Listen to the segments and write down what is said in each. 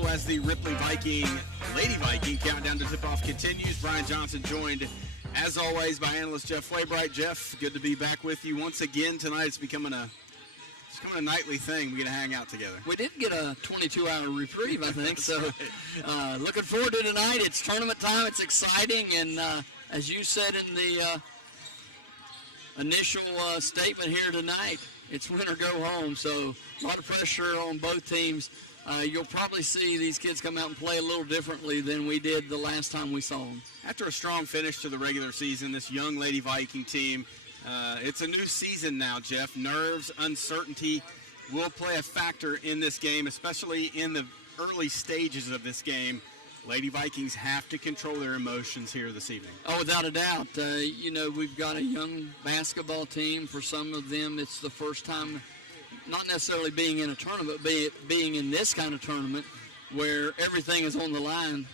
school as the Ripley Lady Viking countdown to tip-off continues. Brian Johnson joined, as always, by analyst Jeff Flaybright. Jeff, good to be back with you once again tonight. It's becoming a nightly thing. We're going to hang out together. We did get a 22-hour reprieve, I think. So looking forward to tonight. It's tournament time. It's exciting. And as you said in the initial statement here tonight, it's win or go home. So a lot of pressure on both teams. You'll probably see these kids come out and play a little differently than we did the last time we saw them. After a strong finish to the regular season, this young Lady Viking team, it's a new season now, Jeff. Nerves, uncertainty will play a factor in this game, especially in the early stages of this game. Lady Vikings have to control their emotions here this evening. Oh, without a doubt. We've got a young basketball team. For some of them, it's the first time, not necessarily being in a tournament, but being in this kind of tournament where everything is on the line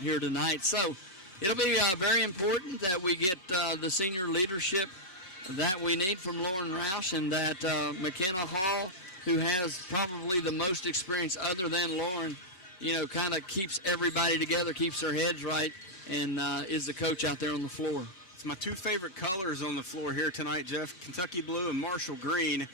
here tonight. So it'll be very important that we get the senior leadership that we need from Lauren Roush, and that McKenna Hall, who has probably the most experience other than Lauren, kind of keeps everybody together, keeps their heads right, and is the coach out there on the floor. It's my two favorite colors on the floor here tonight, Jeff. Kentucky blue and Marshall green.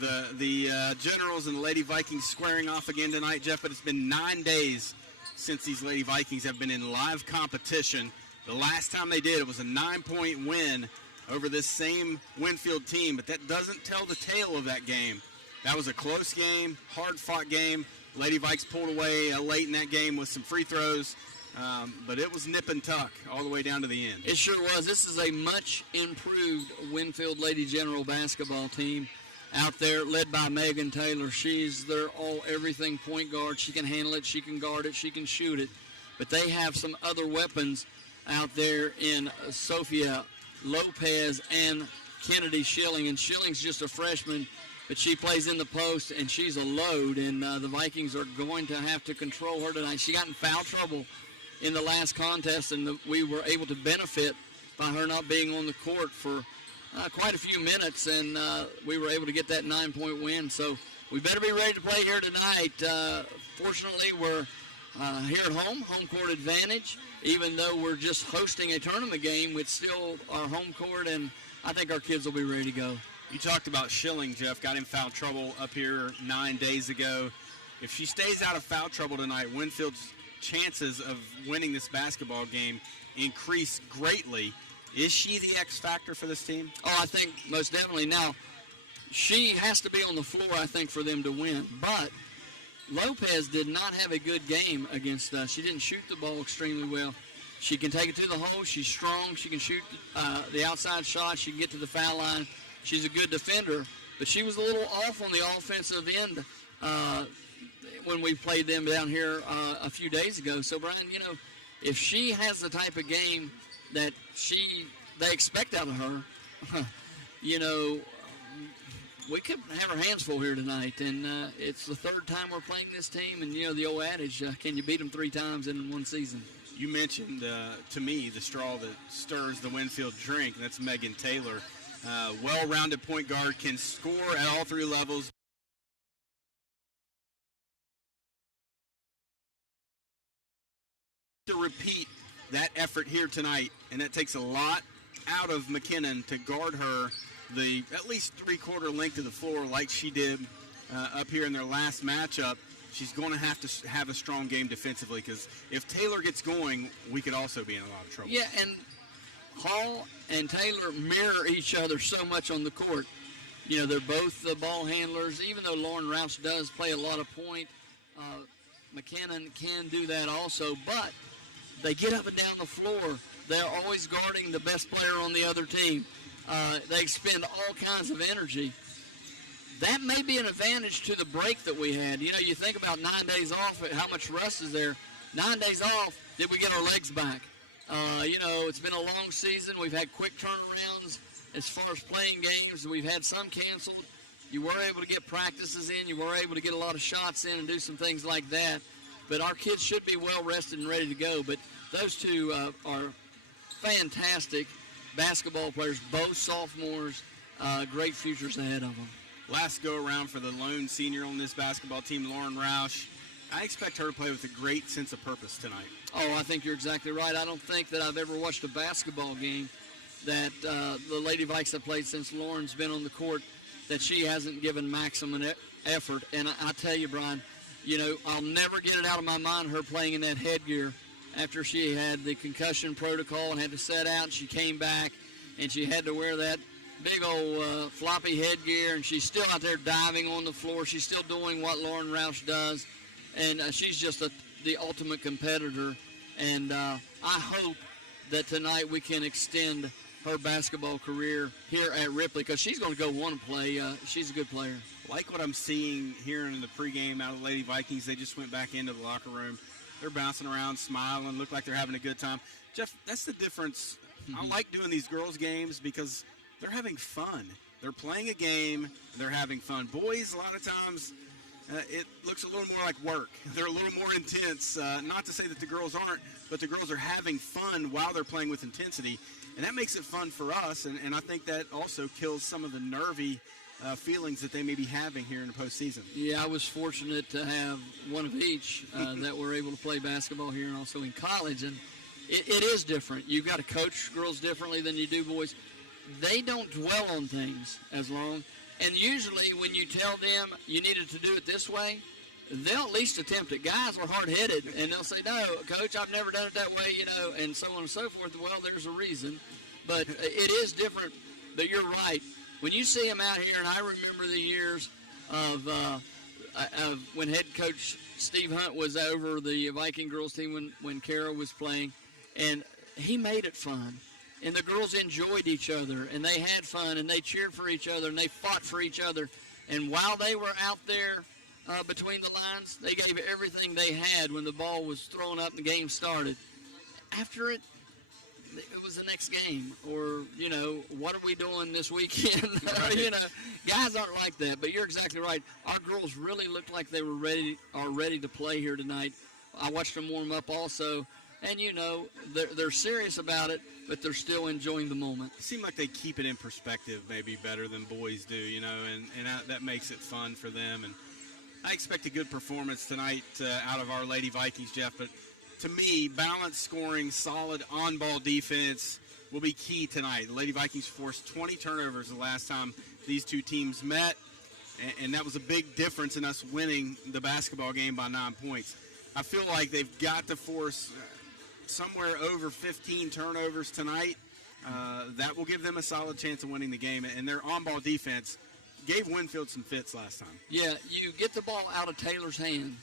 The Generals and the Lady Vikings squaring off again tonight, Jeff, but it's been 9 days since these Lady Vikings have been in live competition. The last time they did, it was a 9-point win over this same Winfield team, but that doesn't tell the tale of that game. That was a close game, hard-fought game. Lady Vikes pulled away late in that game with some free throws, but it was nip and tuck all the way down to the end. It sure was. This is a much improved Winfield Lady General basketball team out there, led by Megan Taylor. She's their all-everything point guard. She can handle it, she can guard it, she can shoot it. But they have some other weapons out there in Sophia Lopez and Kennedy Schilling. And Schilling's just a freshman, but she plays in the post, and she's a load, and the Vikings are going to have to control her tonight. She got in foul trouble in the last contest, and we were able to benefit by her not being on the court for quite a few minutes, and we were able to get that 9-point win. So we better be ready to play here tonight. Fortunately, we're here at home court advantage. Even though we're just hosting a tournament game, it's still our home court, and I think our kids will be ready to go. You talked about Schilling, Jeff, got in foul trouble up here 9 days ago. If she stays out of foul trouble tonight, Winfield's chances of winning this basketball game increase greatly. Is she the X factor for this team? Oh, I think most definitely. Now, she has to be on the floor, I think, for them to win. But Lopez did not have a good game against us. She didn't shoot the ball extremely well. She can take it to the hole. She's strong. She can shoot the outside shot. She can get to the foul line. She's a good defender. But she was a little off on the offensive end when we played them down here a few days ago. So, Brian, if she has the type of game that they expect out of her, we could have our hands full here tonight. And it's the third time we're playing this team. And, the old adage, can you beat them 3 times in one season? You mentioned to me the straw that stirs the Winfield drink, and that's Megan Taylor. Well-rounded point guard, can score at all 3 levels. To repeat that effort here tonight, and that takes a lot out of McKinnon to guard her the at least 3/4 length of the floor like she did up here in their last matchup. She's going to have a strong game defensively, because if Taylor gets going, we could also be in a lot of trouble. Yeah, and Hall and Taylor mirror each other so much on the court. They're both the ball handlers. Even though Lauren Roush does play a lot of point, McKinnon can do that also. But they get up and down the floor. They're always guarding the best player on the other team. They expend all kinds of energy. That may be an advantage to the break that we had. You think about 9 days off, how much rust is there. 9 days off, did we get our legs back? It's been a long season. We've had quick turnarounds as far as playing games. We've had some canceled. You were able to get practices in. You were able to get a lot of shots in and do some things like that. But our kids should be well rested and ready to go. But those two are fantastic basketball players, both sophomores, great futures ahead of them. Last go around for the lone senior on this basketball team, Lauren Roush. I expect her to play with a great sense of purpose tonight. Oh, I think you're exactly right. I don't think that I've ever watched a basketball game that the Lady Vikes have played since Lauren's been on the court that she hasn't given maximum effort. And I tell you, Brian, you know, I'll never get it out of my mind, her playing in that headgear after she had the concussion protocol and had to set out. She came back, and she had to wear that big old floppy headgear, and she's still out there diving on the floor. She's still doing what Lauren Roush does, and she's just the ultimate competitor. And I hope that tonight we can extend her basketball career here at Ripley, because she's going to go want to play. She's a good player. Like what I'm seeing here in the pregame out of the Lady Vikings, they just went back into the locker room. They're bouncing around, smiling, look like they're having a good time. Jeff, that's the difference. I like doing these girls' games because they're having fun. They're playing a game, they're having fun. Boys, a lot of times, it looks a little more like work. They're a little more intense. Not to say that the girls aren't, but the girls are having fun while they're playing with intensity. And that makes it fun for us, and I think that also kills some of the nervy feelings that they may be having here in the postseason. Yeah, I was fortunate to have one of each that were able to play basketball here and also in college. And it is different. You've got to coach girls differently than you do boys. They don't dwell on things as long. And usually when you tell them you needed to do it this way, they'll at least attempt it. Guys are hard-headed, and they'll say, no, Coach, I've never done it that way, you know, and so on and so forth. Well, there's a reason. But it is different. But you're right. When you see them out here, and I remember the years of when head coach Steve Hunt was over the Viking girls team when Kara was playing, and he made it fun. And the girls enjoyed each other, and they had fun, and they cheered for each other, and they fought for each other. And while they were out there between the lines, they gave everything they had when the ball was thrown up and the game started. After it was the next game, or, you know, what are we doing this weekend? Right. You know, guys aren't like that, but you're exactly right. Our girls really looked like they were ready to play here tonight. I watched them warm up also, and, you know, they're serious about it, but they're still enjoying the moment. It seems like they keep it in perspective maybe better than boys do, you know, and that makes it fun for them. And I expect a good performance tonight out of our Lady Vikings, Jeff, but to me, balanced scoring, solid on-ball defense will be key tonight. The Lady Vikings forced 20 turnovers the last time these two teams met, and that was a big difference in us winning the basketball game by 9 points. I feel like they've got to force somewhere over 15 turnovers tonight. That will give them a solid chance of winning the game, and their on-ball defense gave Winfield some fits last time. Yeah, you get the ball out of Taylor's hand.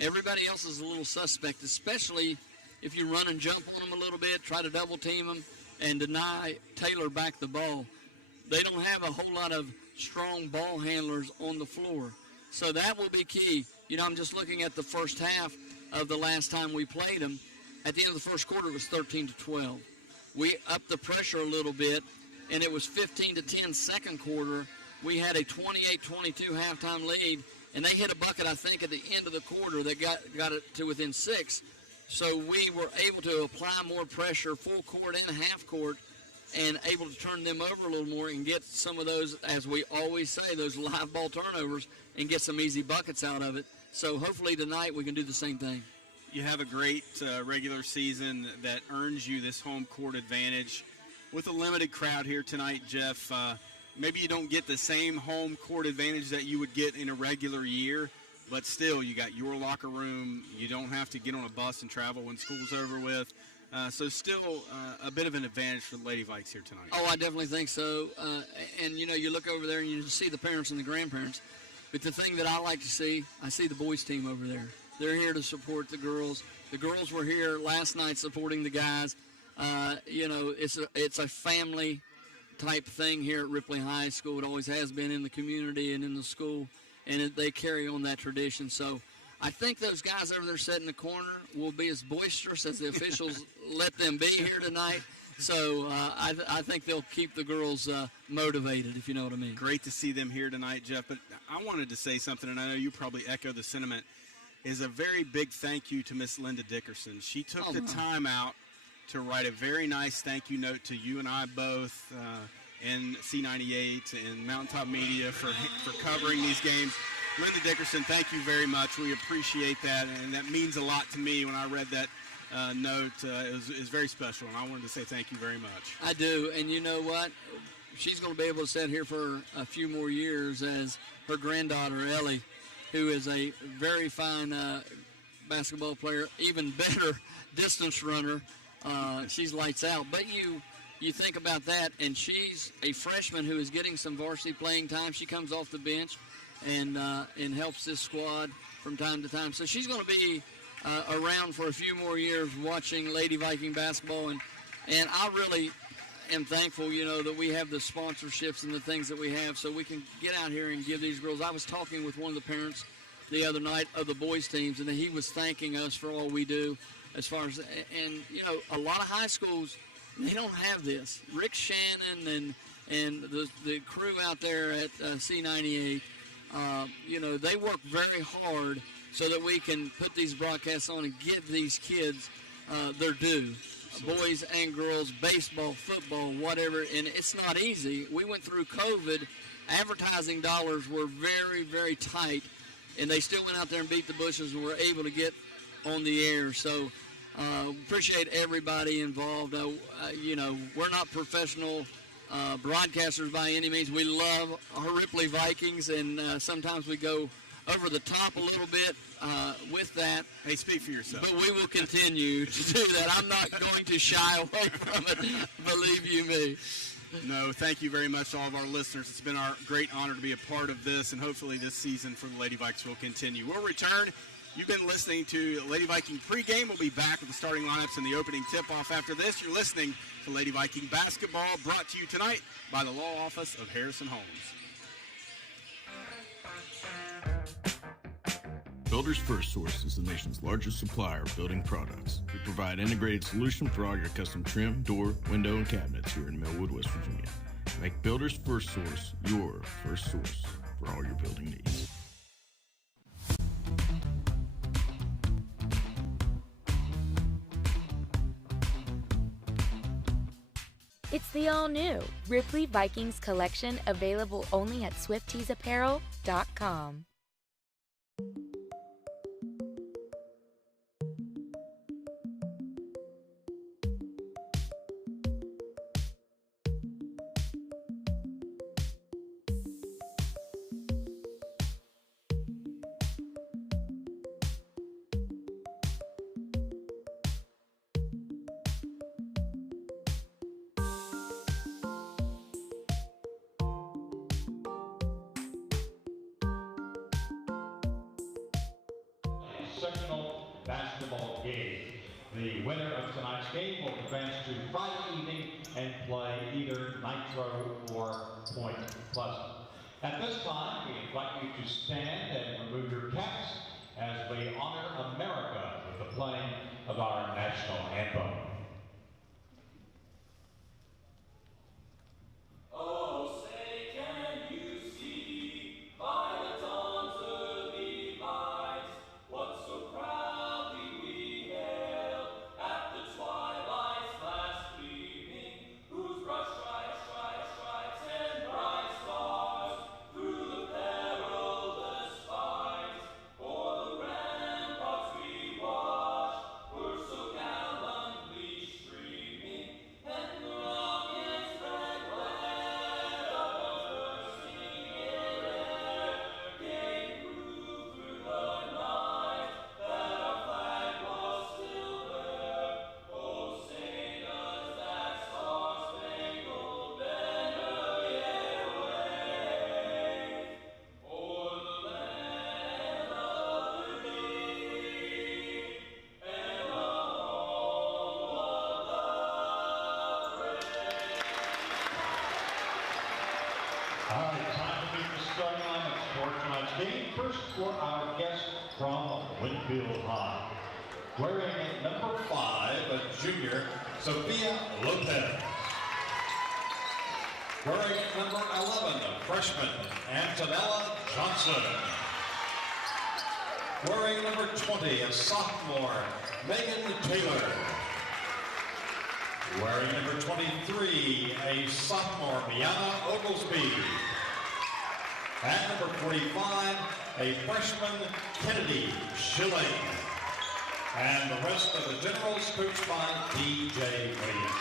Everybody else is a little suspect, especially if you run and jump on them a little bit, try to double team them, and deny Taylor back the ball. They don't have a whole lot of strong ball handlers on the floor. So that will be key. You know, I'm just looking at the first half of the last time we played them. At the end of the first quarter, it was 13-12. We upped the pressure a little bit, and it was 15-10 second quarter. We had a 28-22 halftime lead, and they hit a bucket, I think, at the end of the quarter that got it to within 6. So we were able to apply more pressure, full court and half court, and able to turn them over a little more and get some of those, as we always say, those live ball turnovers, and get some easy buckets out of it. So hopefully tonight we can do the same thing. You have a great regular season that earns you this home court advantage. With a limited crowd here tonight, Jeff, maybe you don't get the same home court advantage that you would get in a regular year, but still you got your locker room. You don't have to get on a bus and travel when school's over with. So still a bit of an advantage for the Lady Vikes here tonight. Oh, I definitely think so. And, you know, you look over there and you see the parents and the grandparents. But the thing that I like to see, I see the boys team over there. They're here to support the girls. The girls were here last night supporting the guys. You know, it's a family type thing here at Ripley High School. It always has been in the community and in the school, and they carry on that tradition. So I think those guys over there sitting in the corner will be as boisterous as the officials let them be here tonight. So I think they'll keep the girls motivated, if you know what I mean. Great to see them here tonight, Jeff. But I wanted to say something, and I know you probably echo the sentiment, is a very big thank you to Miss Linda Dickerson. She took the time out to write a very nice thank you note to you and I both and C98 and Mountaintop Media for covering these games. Linda Dickerson, thank you very much. We appreciate that, and that means a lot to me when I read that note. It was very special, and I wanted to say thank you very much. I do, and you know what? She's going to be able to sit here for a few more years as her granddaughter, Ellie, who is a very fine basketball player, even better distance runner. She's lights out. But you think about that, and she's a freshman who is getting some varsity playing time. She comes off the bench and helps this squad from time to time. So she's going to be around for a few more years watching Lady Viking basketball, and I really am thankful, that we have the sponsorships and the things that we have so we can get out here and give these girls. I was talking with one of the parents the other night of the boys teams, and he was thanking us for all we do as far as, and a lot of high schools, they don't have this. Rick Shannon and the crew out there at C98, they work very hard so that we can put these broadcasts on and give these kids their due. Boys and girls, baseball, football, whatever, and it's not easy. We went through COVID. Advertising dollars were very, very tight, and they still went out there and beat the bushes and were able to get on the air. So appreciate everybody involved. We're not professional broadcasters by any means. We love our Ripley Vikings, and sometimes we go over the top a little bit with that. Hey, speak for yourself. But we will continue to do that. I'm not going to shy away from it, believe you me. No, thank you very much to all of our listeners. It's been our great honor to be a part of this, and hopefully this season for the Lady Vikes will continue. We'll return. You've been listening to Lady Viking pregame. We'll be back with the starting lineups and the opening tip-off after this. You're listening to Lady Viking basketball, brought to you tonight by the Law Office of Harrison Holmes. Builders First Source is the nation's largest supplier of building products. We provide integrated solutions for all your custom trim, door, window, and cabinets here in Millwood, West Virginia. Make Builders First Source your first source for all your building needs. It's the all-new Ripley Vikings collection, available only at Swifties.apparel.com. Sectional basketball game. The winner of tonight's game will advance to Friday evening and play either Nitro or Point Pleasant. At this time, we invite you to stand and remove your caps as we honor America with the playing of our national anthem. All right, time to meet the starting lineup for tonight's game. First for our guest from Winfield High. Wearing number 5, a junior, Sophia Lopez. Wearing number 11, a freshman, Antonella Johnson. Wearing number 20, a sophomore, Megan Taylor. Wearing number 23, a sophomore, Miana Oglesby. At number 45, a freshman, Kennedy Schilling. And the rest of the Generals coached by D.J. Williams.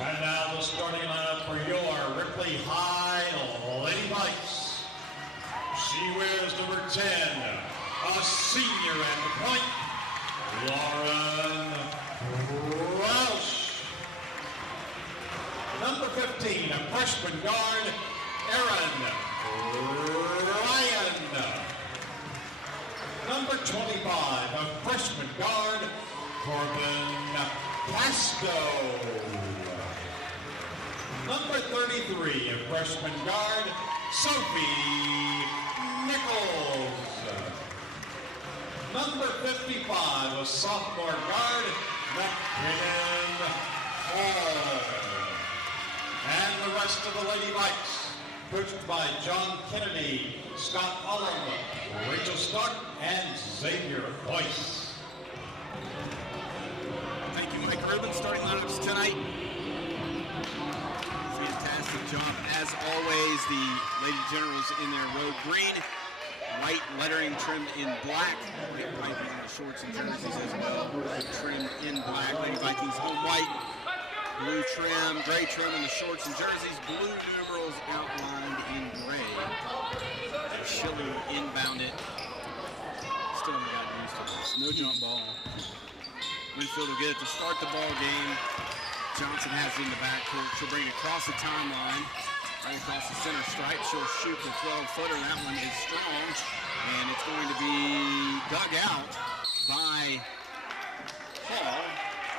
And now the starting lineup for your Ripley High Lady Vikes. She wears number 10, a senior at the point, Lauren Roush. Number 15, a freshman guard, Aaron Ryan. Number 25, a freshman guard, Corbin Casco. Number 33, a freshman guard, Sophie Nichols. Number 55, a sophomore guard, McKinnon Hall. And the rest of the Lady Vikes, coached by John Kennedy, Scott Ullum, Rachel Stark, and Xavier Boyce. Thank you, Mike Rubin. Starting lineups tonight. Fantastic job, as always. The Lady Generals in their road green, white lettering trimmed in black, white piping in the shorts and jerseys as well, trimmed in black. Lady Vikings home white, blue trim, gray trim in the shorts and jerseys, blue numerals outlined in gray. Schilling inbound it. Still haven't gotten used to this. No jump ball. Winfield will get it to start the ball game. Johnson has it in the backcourt. She'll bring it across the timeline, right across the center stripe. She'll shoot the 12-footer. That one is strong, and it's going to be dug out by Hall,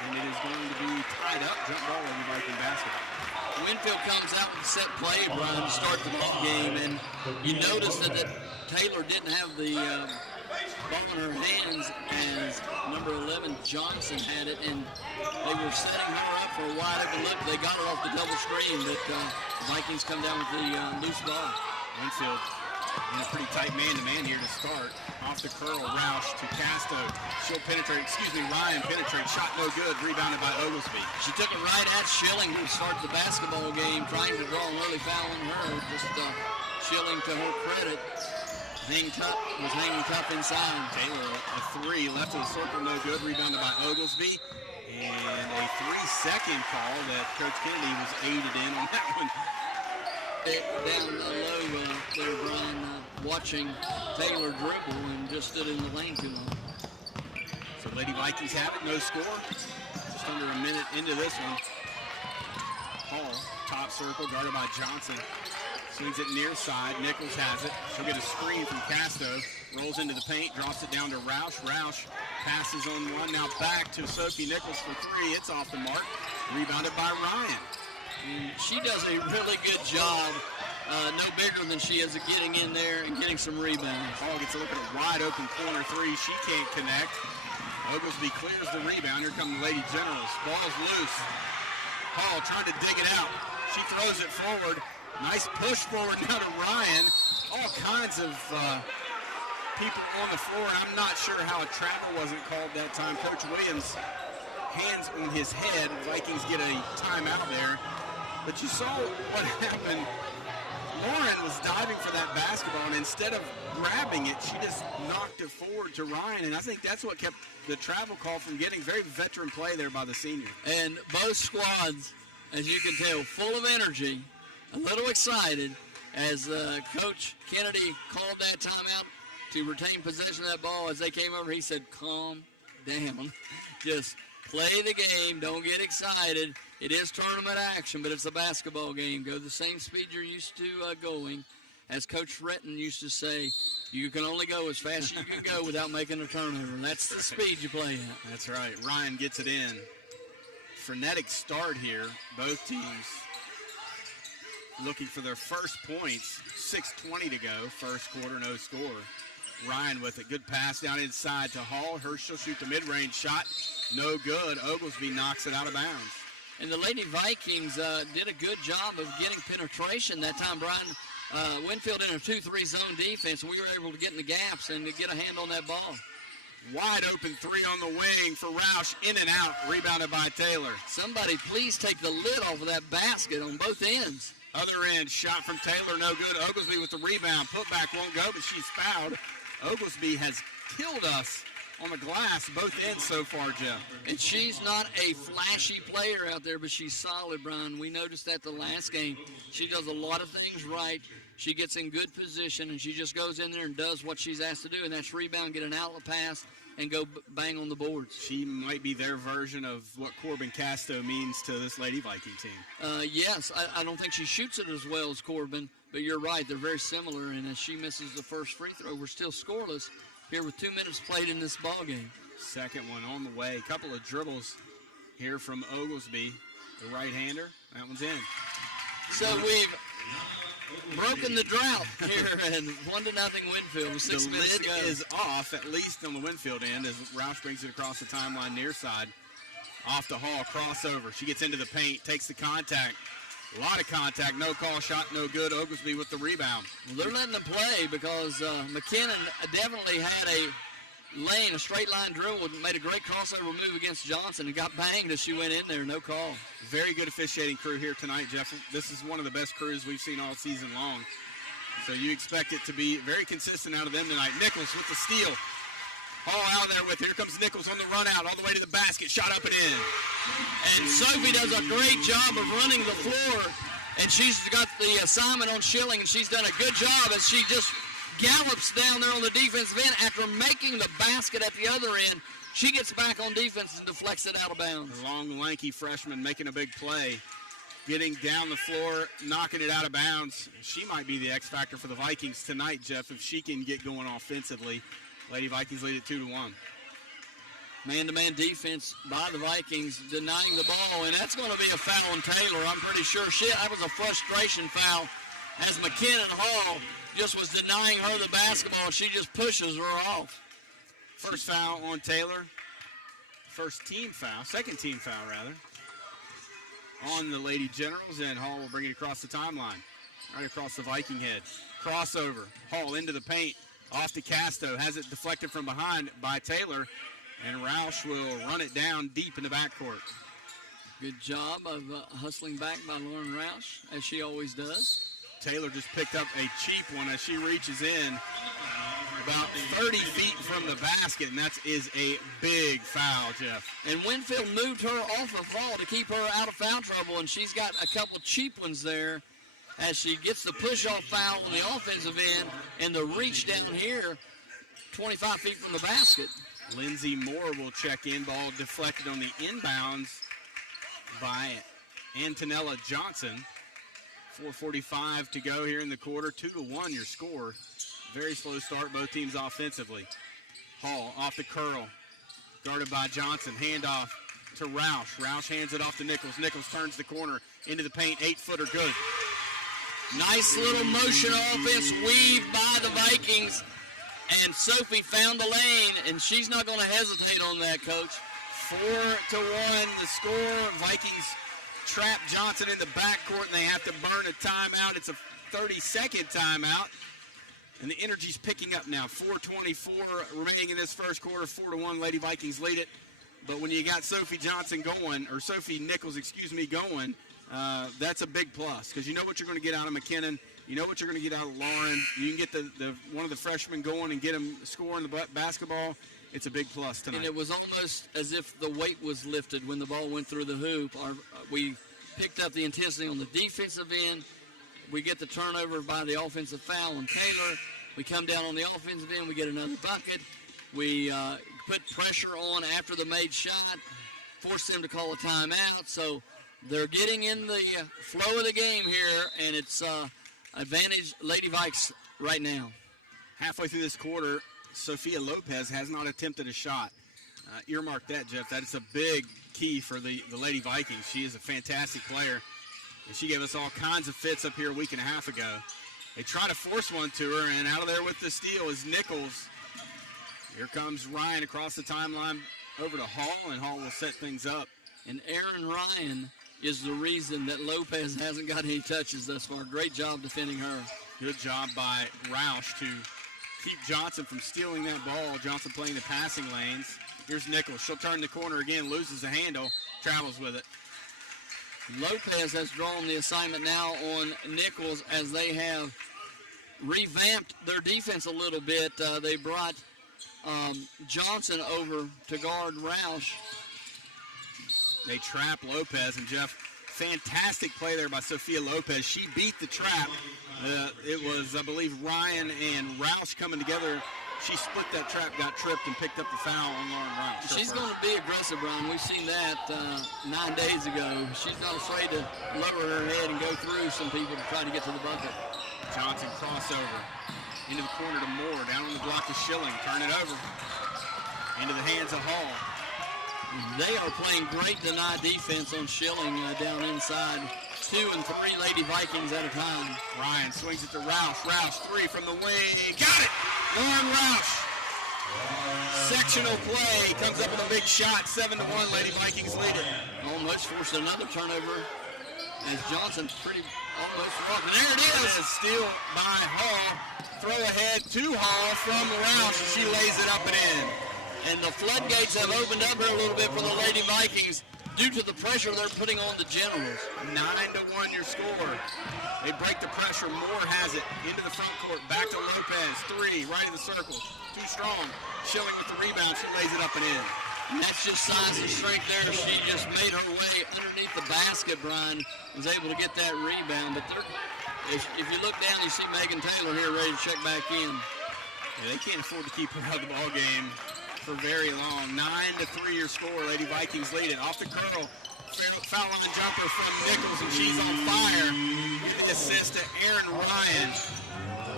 and it is going to be tied up. Jump ball in the Viking basketball. Winfield comes out with a set play run to start the ball game, and you notice that Taylor didn't have the ball in her hands as number 11 Johnson had it, and they were setting her up for a wide open look. They got her off the double screen, but the Vikings come down with the loose ball. Winfield in a pretty tight man-to-man here to start. Off the curl, Roush to Casto. She'll penetrate, Ryan penetrates. Shot no good, rebounded by Oglesby. She took it right at Schilling to start the basketball game, trying to draw an early foul on her. Just Schilling, to her credit, was hanging tough inside. Taylor, a three, left of the circle, no good, rebounded by Oglesby. And a 3-second call that Coach Kennedy was aided in on that one. Down low there, Brian, watching Taylor dribble and just stood in the lane too long. So Lady Vikings have it, no score. Just under a minute into this one. Hall, top circle, guarded by Johnson. Swings it near side. Nichols has it. She'll get a screen from Casto. Rolls into the paint, drops it down to Roush. Roush passes on one. Now back to Sophie Nichols for three. It's off the mark. Rebounded by Ryan. She does a really good job, no bigger than she is, at getting in there and getting some rebounds. Hall gets a look at a wide open corner three. She can't connect. Oglesby clears the rebound. Here come the Lady Generals. Ball's loose. Hall trying to dig it out. She throws it forward. Nice push forward now to Ryan. All kinds of people on the floor. I'm not sure how a travel wasn't called that time. Coach Williams, hands on his head. Vikings get a timeout there. But you saw what happened. Lauren was diving for that basketball, and instead of grabbing it, she just knocked it forward to Ryan. And I think that's what kept the travel call from getting. Very veteran play there by the senior. And both squads, as you can tell, full of energy, a little excited, as Coach Kennedy called that timeout to retain possession of that ball. As they came over, he said, calm down. Just play the game. Don't get excited. It is tournament action, but it's a basketball game. Go the same speed you're used to going. As Coach Retton used to say, you can only go as fast as you can go without making a turnover. That's the speed you play at. That's right. Ryan gets it in. Frenetic start here. Both teams looking for their first points. 6:20 to go. First quarter, no score. Ryan with it. Good pass down inside to Hall. She'll shoot the mid-range shot. No good. Oglesby knocks it out of bounds. And the Lady Vikings did a good job of getting penetration that time, Brian. Winfield in a 2-3 zone defense, and we were able to get in the gaps and to get a hand on that ball. Wide open three on the wing for Roush. In and out. Rebounded by Taylor. Somebody please take the lid off of that basket on both ends. Other end, shot from Taylor, no good. Oglesby with the rebound. Putback won't go, but she's fouled. Oglesby has killed us on the glass, both ends so far, Jeff. And she's not a flashy player out there, but she's solid, Brian. We noticed that the last game. She does a lot of things right. She gets in good position, and she just goes in there and does what she's asked to do, and that's rebound, get an outlet pass, and go bang on the boards. She might be their version of what Corbin Casto means to this Lady Viking team. Yes, I don't think she shoots it as well as Corbin, but you're right. They're very similar, and as she misses the first free throw, we're still scoreless here with 2 minutes played in this ball game. Second one on the way. A couple of dribbles here from Oglesby, the right-hander. That one's in. So we've broken the drought here, and 1-0 Winfield with 6 minutes to go. The lid is off, at least on the Winfield end, as Roush brings it across the timeline near side. Off to Hall, crossover. She gets into the paint, takes the contact. A lot of contact, no call, shot no good. Oglesby with the rebound. Well, they're letting them play because McKinnon definitely had a straight line dribble, made a great crossover move against Johnson and got banged as she went in there, no call. Very good officiating crew here tonight, Jeff. This is one of the best crews we've seen all season long. So you expect it to be very consistent out of them tonight. Nichols with the steal. Hall out there with it. Here comes Nichols on the run out, all the way to the basket, shot up and in. And Sophie does a great job of running the floor, and she's got the assignment on Schilling, and she's done a good job as she just gallops down there on the defensive end. After making the basket at the other end, she gets back on defense and deflects it out of bounds. A long, lanky freshman making a big play, getting down the floor, knocking it out of bounds. She might be the X factor for the Vikings tonight, Jeff, if she can get going offensively. Lady Vikings lead it 2-1. Man-to-man defense by the Vikings, denying the ball, and that's going to be a foul on Taylor, I'm pretty sure. That was a frustration foul as McKinnon Hall just was denying her the basketball. She just pushes her off. First foul on Taylor. Second team foul, rather, on the Lady Generals, and Hall will bring it across the timeline, right across the Viking head. Crossover, Hall into the paint. Off to Casto, has it deflected from behind by Taylor, and Roush will run it down deep in the backcourt. Good job of hustling back by Lauren Roush, as she always does. Taylor just picked up a cheap one as she reaches in about 30 feet from the basket, and that is a big foul, Jeff. And Winfield moved her off of Hall to keep her out of foul trouble, and she's got a couple cheap ones there, as she gets the push-off foul on the offensive end and the reach down here 25 feet from the basket. Lindsey Moore will check in. Ball deflected on the inbounds by Antonella Johnson. 4:45 to go here in the quarter. 2-1 your score. Very slow start, both teams offensively. Hall off the curl. Guarded by Johnson. Handoff to Roush. Roush hands it off to Nichols. Nichols turns the corner into the paint. 8-footer good. Nice little motion offense weaved by the Vikings, and Sophie found the lane, and she's not going to hesitate on that, Coach. 4-1 the score. Vikings trap Johnson in the backcourt, and they have to burn a timeout. It's a 30-second timeout, and the energy's picking up now. 4:24 remaining in this first quarter. 4-1 Lady Vikings lead it. But when you got Sophie Nichols, going, that's a big plus, because you know what you're going to get out of McKinnon. You know what you're going to get out of Lauren. You can get the one of the freshmen going and get them scoring the basketball. It's a big plus tonight. And it was almost as if the weight was lifted when the ball went through the hoop. We picked up the intensity on the defensive end. We get the turnover by the offensive foul on Taylor. We come down on the offensive end. We get another bucket. We put pressure on after the made shot, force them to call a timeout. So they're getting in the flow of the game here, and it's advantage Lady Vikes right now. Halfway through this quarter, Sophia Lopez has not attempted a shot. Earmark that, Jeff. That is a big key for the Lady Vikings. She is a fantastic player, and she gave us all kinds of fits up here a week and a half ago. They try to force one to her, and out of there with the steal is Nichols. Here comes Ryan across the timeline over to Hall, and Hall will set things up. And Aaron Ryan is the reason that Lopez hasn't got any touches thus far. Great job defending her. Good job by Roush to keep Johnson from stealing that ball. Johnson playing the passing lanes. Here's Nichols. She'll turn the corner again, loses the handle, travels with it. Lopez has drawn the assignment now on Nichols as they have revamped their defense a little bit. They brought Johnson over to guard Roush. They trap Lopez, and Jeff, fantastic play there by Sophia Lopez. She beat the trap. It was, I believe, Ryan and Roush coming together. She split that trap, got tripped, and picked up the foul on Lauren Roush. She's going to be aggressive, Brian. We've seen that 9 days ago. She's not afraid to lower her head and go through some people to try to get to the bucket. Johnson crossover into the corner to Moore. Down on the block to Schilling. Turn it over. Into the hands of Hall. They are playing great deny defense on Schilling down inside. 2 and 3 Lady Vikings at a time. Ryan swings it to Roush. Roush, 3 from the wing. Got it! Lauren Roush. Sectional play. Comes up with a big shot. 7-1. Lady Vikings lead it. Almost forced another turnover as Johnson pretty almost walked. There it is. Steal by Hall. Throw ahead to Hall from Roush. She lays it up and in. And the floodgates have opened up here a little bit for the Lady Vikings due to the pressure they're putting on the Generals. 9-1 your score. They break the pressure. Moore has it into the front court. Back to Lopez. 3, right of the circle. Too strong. Schilling with the rebound. She lays it up and in. And that's just size and strength there. She just made her way underneath the basket, Brian. Was able to get that rebound. But if you look down, you see Megan Taylor here ready to check back in. Yeah, they can't afford to keep her out of the ball game for very long. 9-3 your score. Lady Vikings lead it. Off the curl. Foul line jumper from Nichols, and she's on fire. The assist to Aaron Ryan.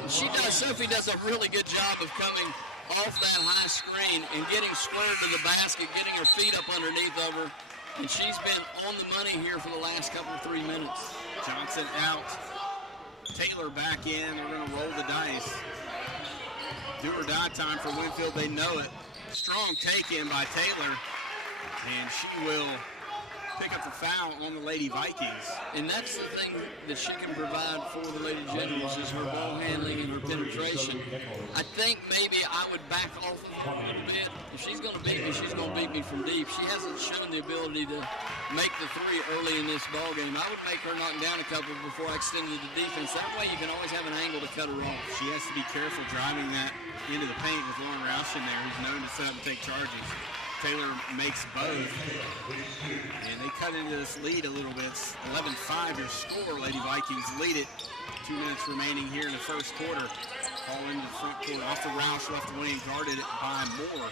Sophie does a really good job of coming off that high screen and getting squared to the basket, getting her feet up underneath of her. And she's been on the money here for the last couple of 3 minutes. Johnson out. Taylor back in. They're going to roll the dice. Do or die time for Winfield. They know it. Strong take in by Taylor. And she will pick up the foul on the Lady Vikings. And that's the thing that she can provide for the Lady Generals is her ball handling and her penetration. I think maybe I would back off of her a little bit. If she's going to beat me, she's going to beat me from deep. She hasn't shown the ability to make the 3 early in this ball game. I would make her knock down a couple before I extended the defense. That way you can always have an angle to cut her off. She has to be careful driving that into the paint with Lauren Roush in there, who's known to set up and take charges. Taylor makes both, and they cut into this lead a little bit. It's 11-5 your score. Lady Vikings lead it. 2 minutes remaining here in the first quarter. All into the front court. Off the Roush left wing, guarded by Moore.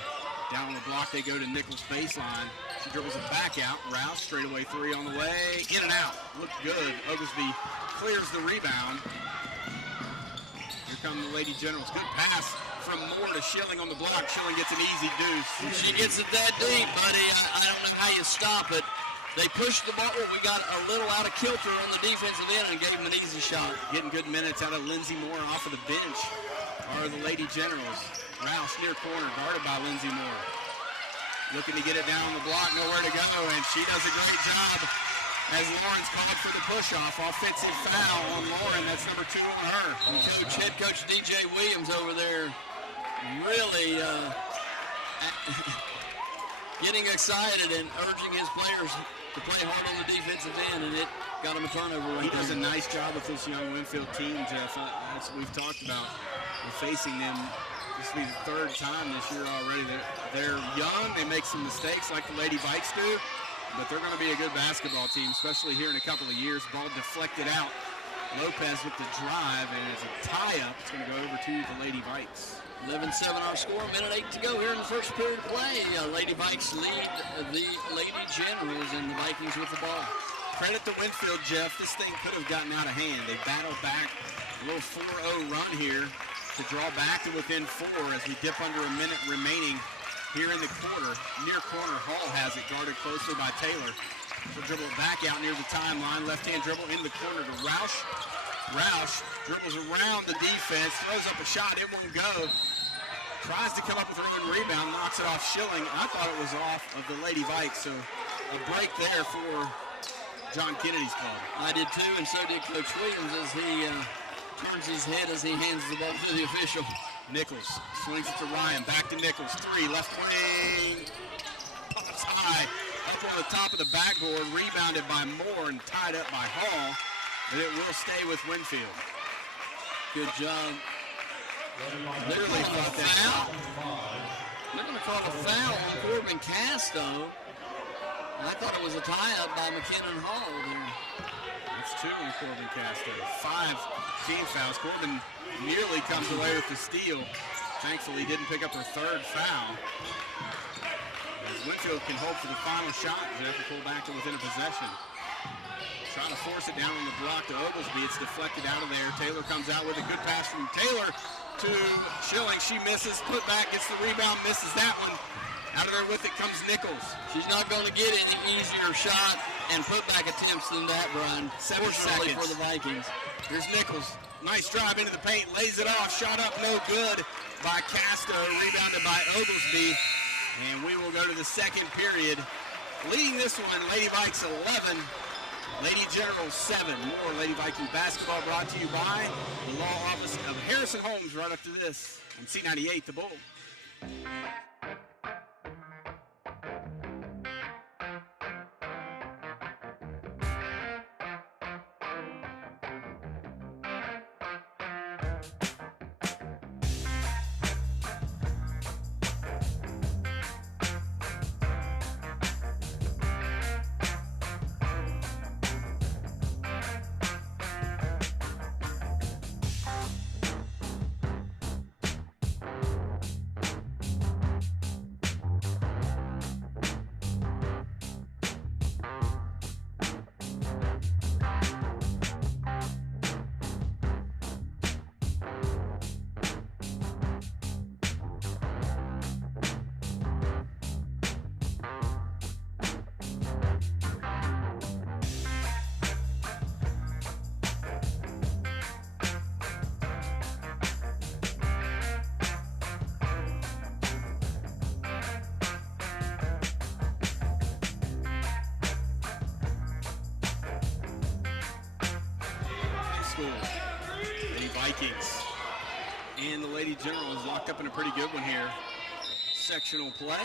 Down on the block, they go to Nichols' baseline. She dribbles it back out. Roush straightaway 3 on the way. In and out. Looked good. Oglesby clears the rebound. Here come the Lady Generals. Good pass from Moore to Schilling on the block. Schilling gets an easy deuce. She gets it that deep, buddy. I don't know how you stop it. They pushed the ball. We got a little out of kilter on the defensive end and gave them an easy shot. Getting good minutes out of Lindsey Moore off of the bench are the Lady Generals. Roush near corner, guarded by Lindsey Moore. Looking to get it down the block, nowhere to go, and she does a great job as Lauren's called for the push-off. Offensive foul on Lauren. That's number 2 on her. Head coach DJ Williams over there really getting excited and urging his players to play hard on the defensive end, and it got him a turnover right He does a nice job with this young Winfield team, Jeff. That's what we've talked about. We're facing them. This will be the 3rd time this year already. They're young. They make some mistakes like the Lady Vikes do, but they're going to be a good basketball team, especially here in a couple of years. Ball deflected out. Lopez with the drive, and it's a tie-up. It's going to go over to the Lady Vikes. 11-7 our score, 1:08 to go here in the first period of play. Lady Vikes lead the Lady Generals and the Vikings with the ball. Credit to Winfield, Jeff. This thing could have gotten out of hand. They battled back a little 4-0 run here to draw back to within 4 as we dip under a minute remaining here in the quarter. Near corner, Hall has it, guarded closely by Taylor. She'll dribble it back out near the timeline. Left-hand dribble into the corner to Roush. Roush dribbles around the defense, throws up a shot, it won't go. Tries to come up with her own rebound, knocks it off Schilling. I thought it was off of the Lady Vikes, so a break there for John Kennedy's club. I did too, and so did Coach Williams as he turns his head as he hands the ball to the official. Nichols swings it to Ryan. Back to Nichols. 3, left wing. Pops high. Up on the top of the backboard. Rebounded by Moore and tied up by Hall. And it will stay with Winfield. Good job. Literally fought that foul. They're going to call a foul on Corbin Casto. I thought it was a tie-up by McKenna and Hall there. That's 2 on Corbin Casto. 5 team fouls. Corbin nearly comes away with the steal. Thankfully, didn't pick up her 3rd foul. As Winfield can hope for the final shot, they have to pull back to within a possession. Trying to force it down on the block to Oglesby. It's deflected out of there. Taylor comes out with a good pass from Taylor to Schilling. She misses. Put back, gets the rebound, misses that one. Out of there with it comes Nichols. She's not going to get any easier shot and putback attempts than that, Brian. 7 Fortunately seconds for the Vikings. Here's Nichols. Nice drive into the paint. Lays it off. Shot up no good by Casto. Rebounded by Oglesby. And we will go to the second period. Leading this one, Lady Vikes 11. Lady Generals 7. More Lady Viking basketball brought to you by the law office of Harrison Holmes right up to this on C98 The Bull. Lady Vikings and the Lady Generals locked up in a pretty good one here. Sectional play.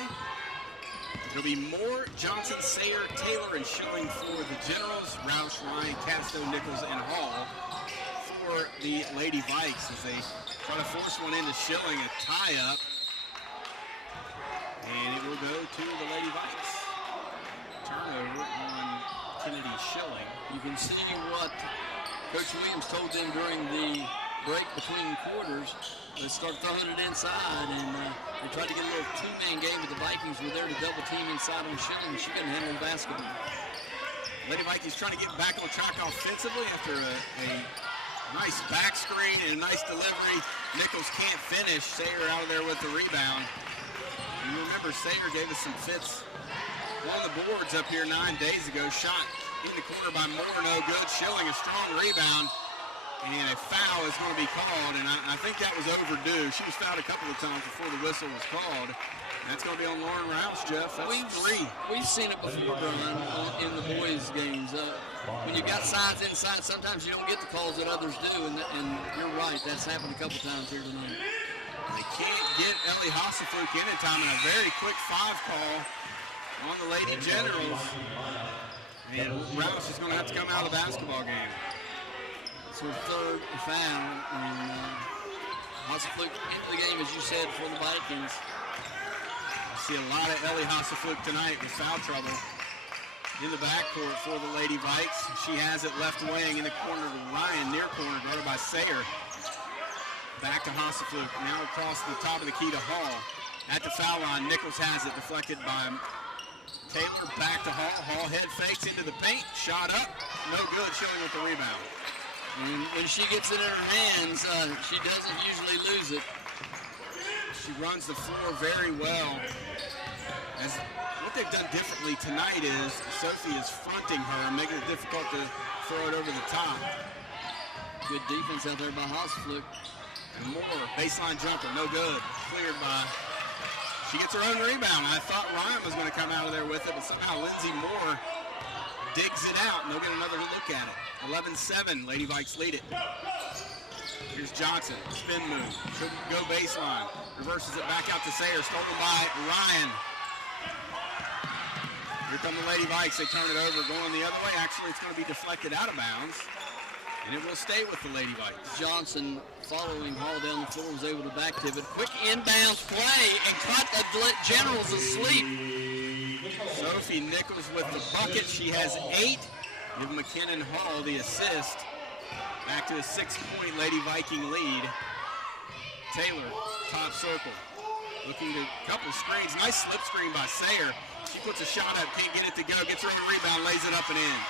There'll be Moore, Johnson, Sayer, Taylor, and Schilling for the Generals. Roush, Ryan, Casto, Nichols, and Hall for the Lady Vikes as they try to force one into Schilling, a tie-up. And it will go to the Lady Vikes. Turnover on Kennedy Schilling. You can see what Coach Williams told them during the break between quarters. They start throwing it inside, and they tried to get a little two-man game, but the Vikings were there to double team inside on Schilling. She couldn't handle the basketball. Lady Vikings trying to get back on track offensively after a nice back screen and a nice delivery. Nichols can't finish. Sayer out of there with the rebound. And you remember Sayer gave us some fits on the boards up here 9 days ago. Shot in the corner by Moore, no good. Schilling a strong rebound. And a foul is going to be called, and I think that was overdue. She was fouled a couple of times before the whistle was called. That's going to be on Lauren Rouse, Jeff. That's 3. We've seen it before, Brian, in the boys' games. When you've got sides inside, sometimes you don't get the calls that others do, and you're right. That's happened a couple times here tonight. They can't get Ellie Hassefluke in time, and a very quick 5 call on the Lady Generals. And Rouse is going to have to come out of the basketball game. So third foul, and Hassefluke into the game, as you said, for the Vikings. I see a lot of Ellie Hassefluke tonight with foul trouble in the backcourt for the Lady Vikes. She has it left wing in the corner to Ryan, near corner, guarded by Sayer. Back to Hassefluke, now across the top of the key to Hall. At the foul line, Nichols has it, deflected by Taylor. Back to Hall. Hall head fakes into the paint, shot up, no good. Schilling with the rebound. And when she gets it in her hands, she doesn't usually lose it. She runs the floor very well. As what they've done differently tonight is Sophie is fronting her and making it difficult to throw it over the top. Good defense out there by Hassefluke. And Moore, baseline jumper, no good. Cleared by, she gets her own rebound. I thought Ryan was going to come out of there with it, but somehow Lindsay Moore digs it out, and they'll get another look at it. 11-7, Lady Vikes lead it. Here's Johnson, spin move, should go baseline, reverses it back out to Sayre, stolen by Ryan. Here come the Lady Vikes, they turn it over, going the other way. Actually, it's going to be deflected out of bounds, and it will stay with the Lady Vikes. Johnson, following Hall down the floor, was able to back pivot. Quick inbounds play and caught the Generals asleep. Sophie Nichols with the bucket. She has 8. Give McKinnon Hall the assist. Back to a 6-point Lady Viking lead. Taylor, top circle. Looking to couple screens. Nice slip screen by Sayre. She puts a shot up, can't get it to go. Gets her own rebound, lays it up and in.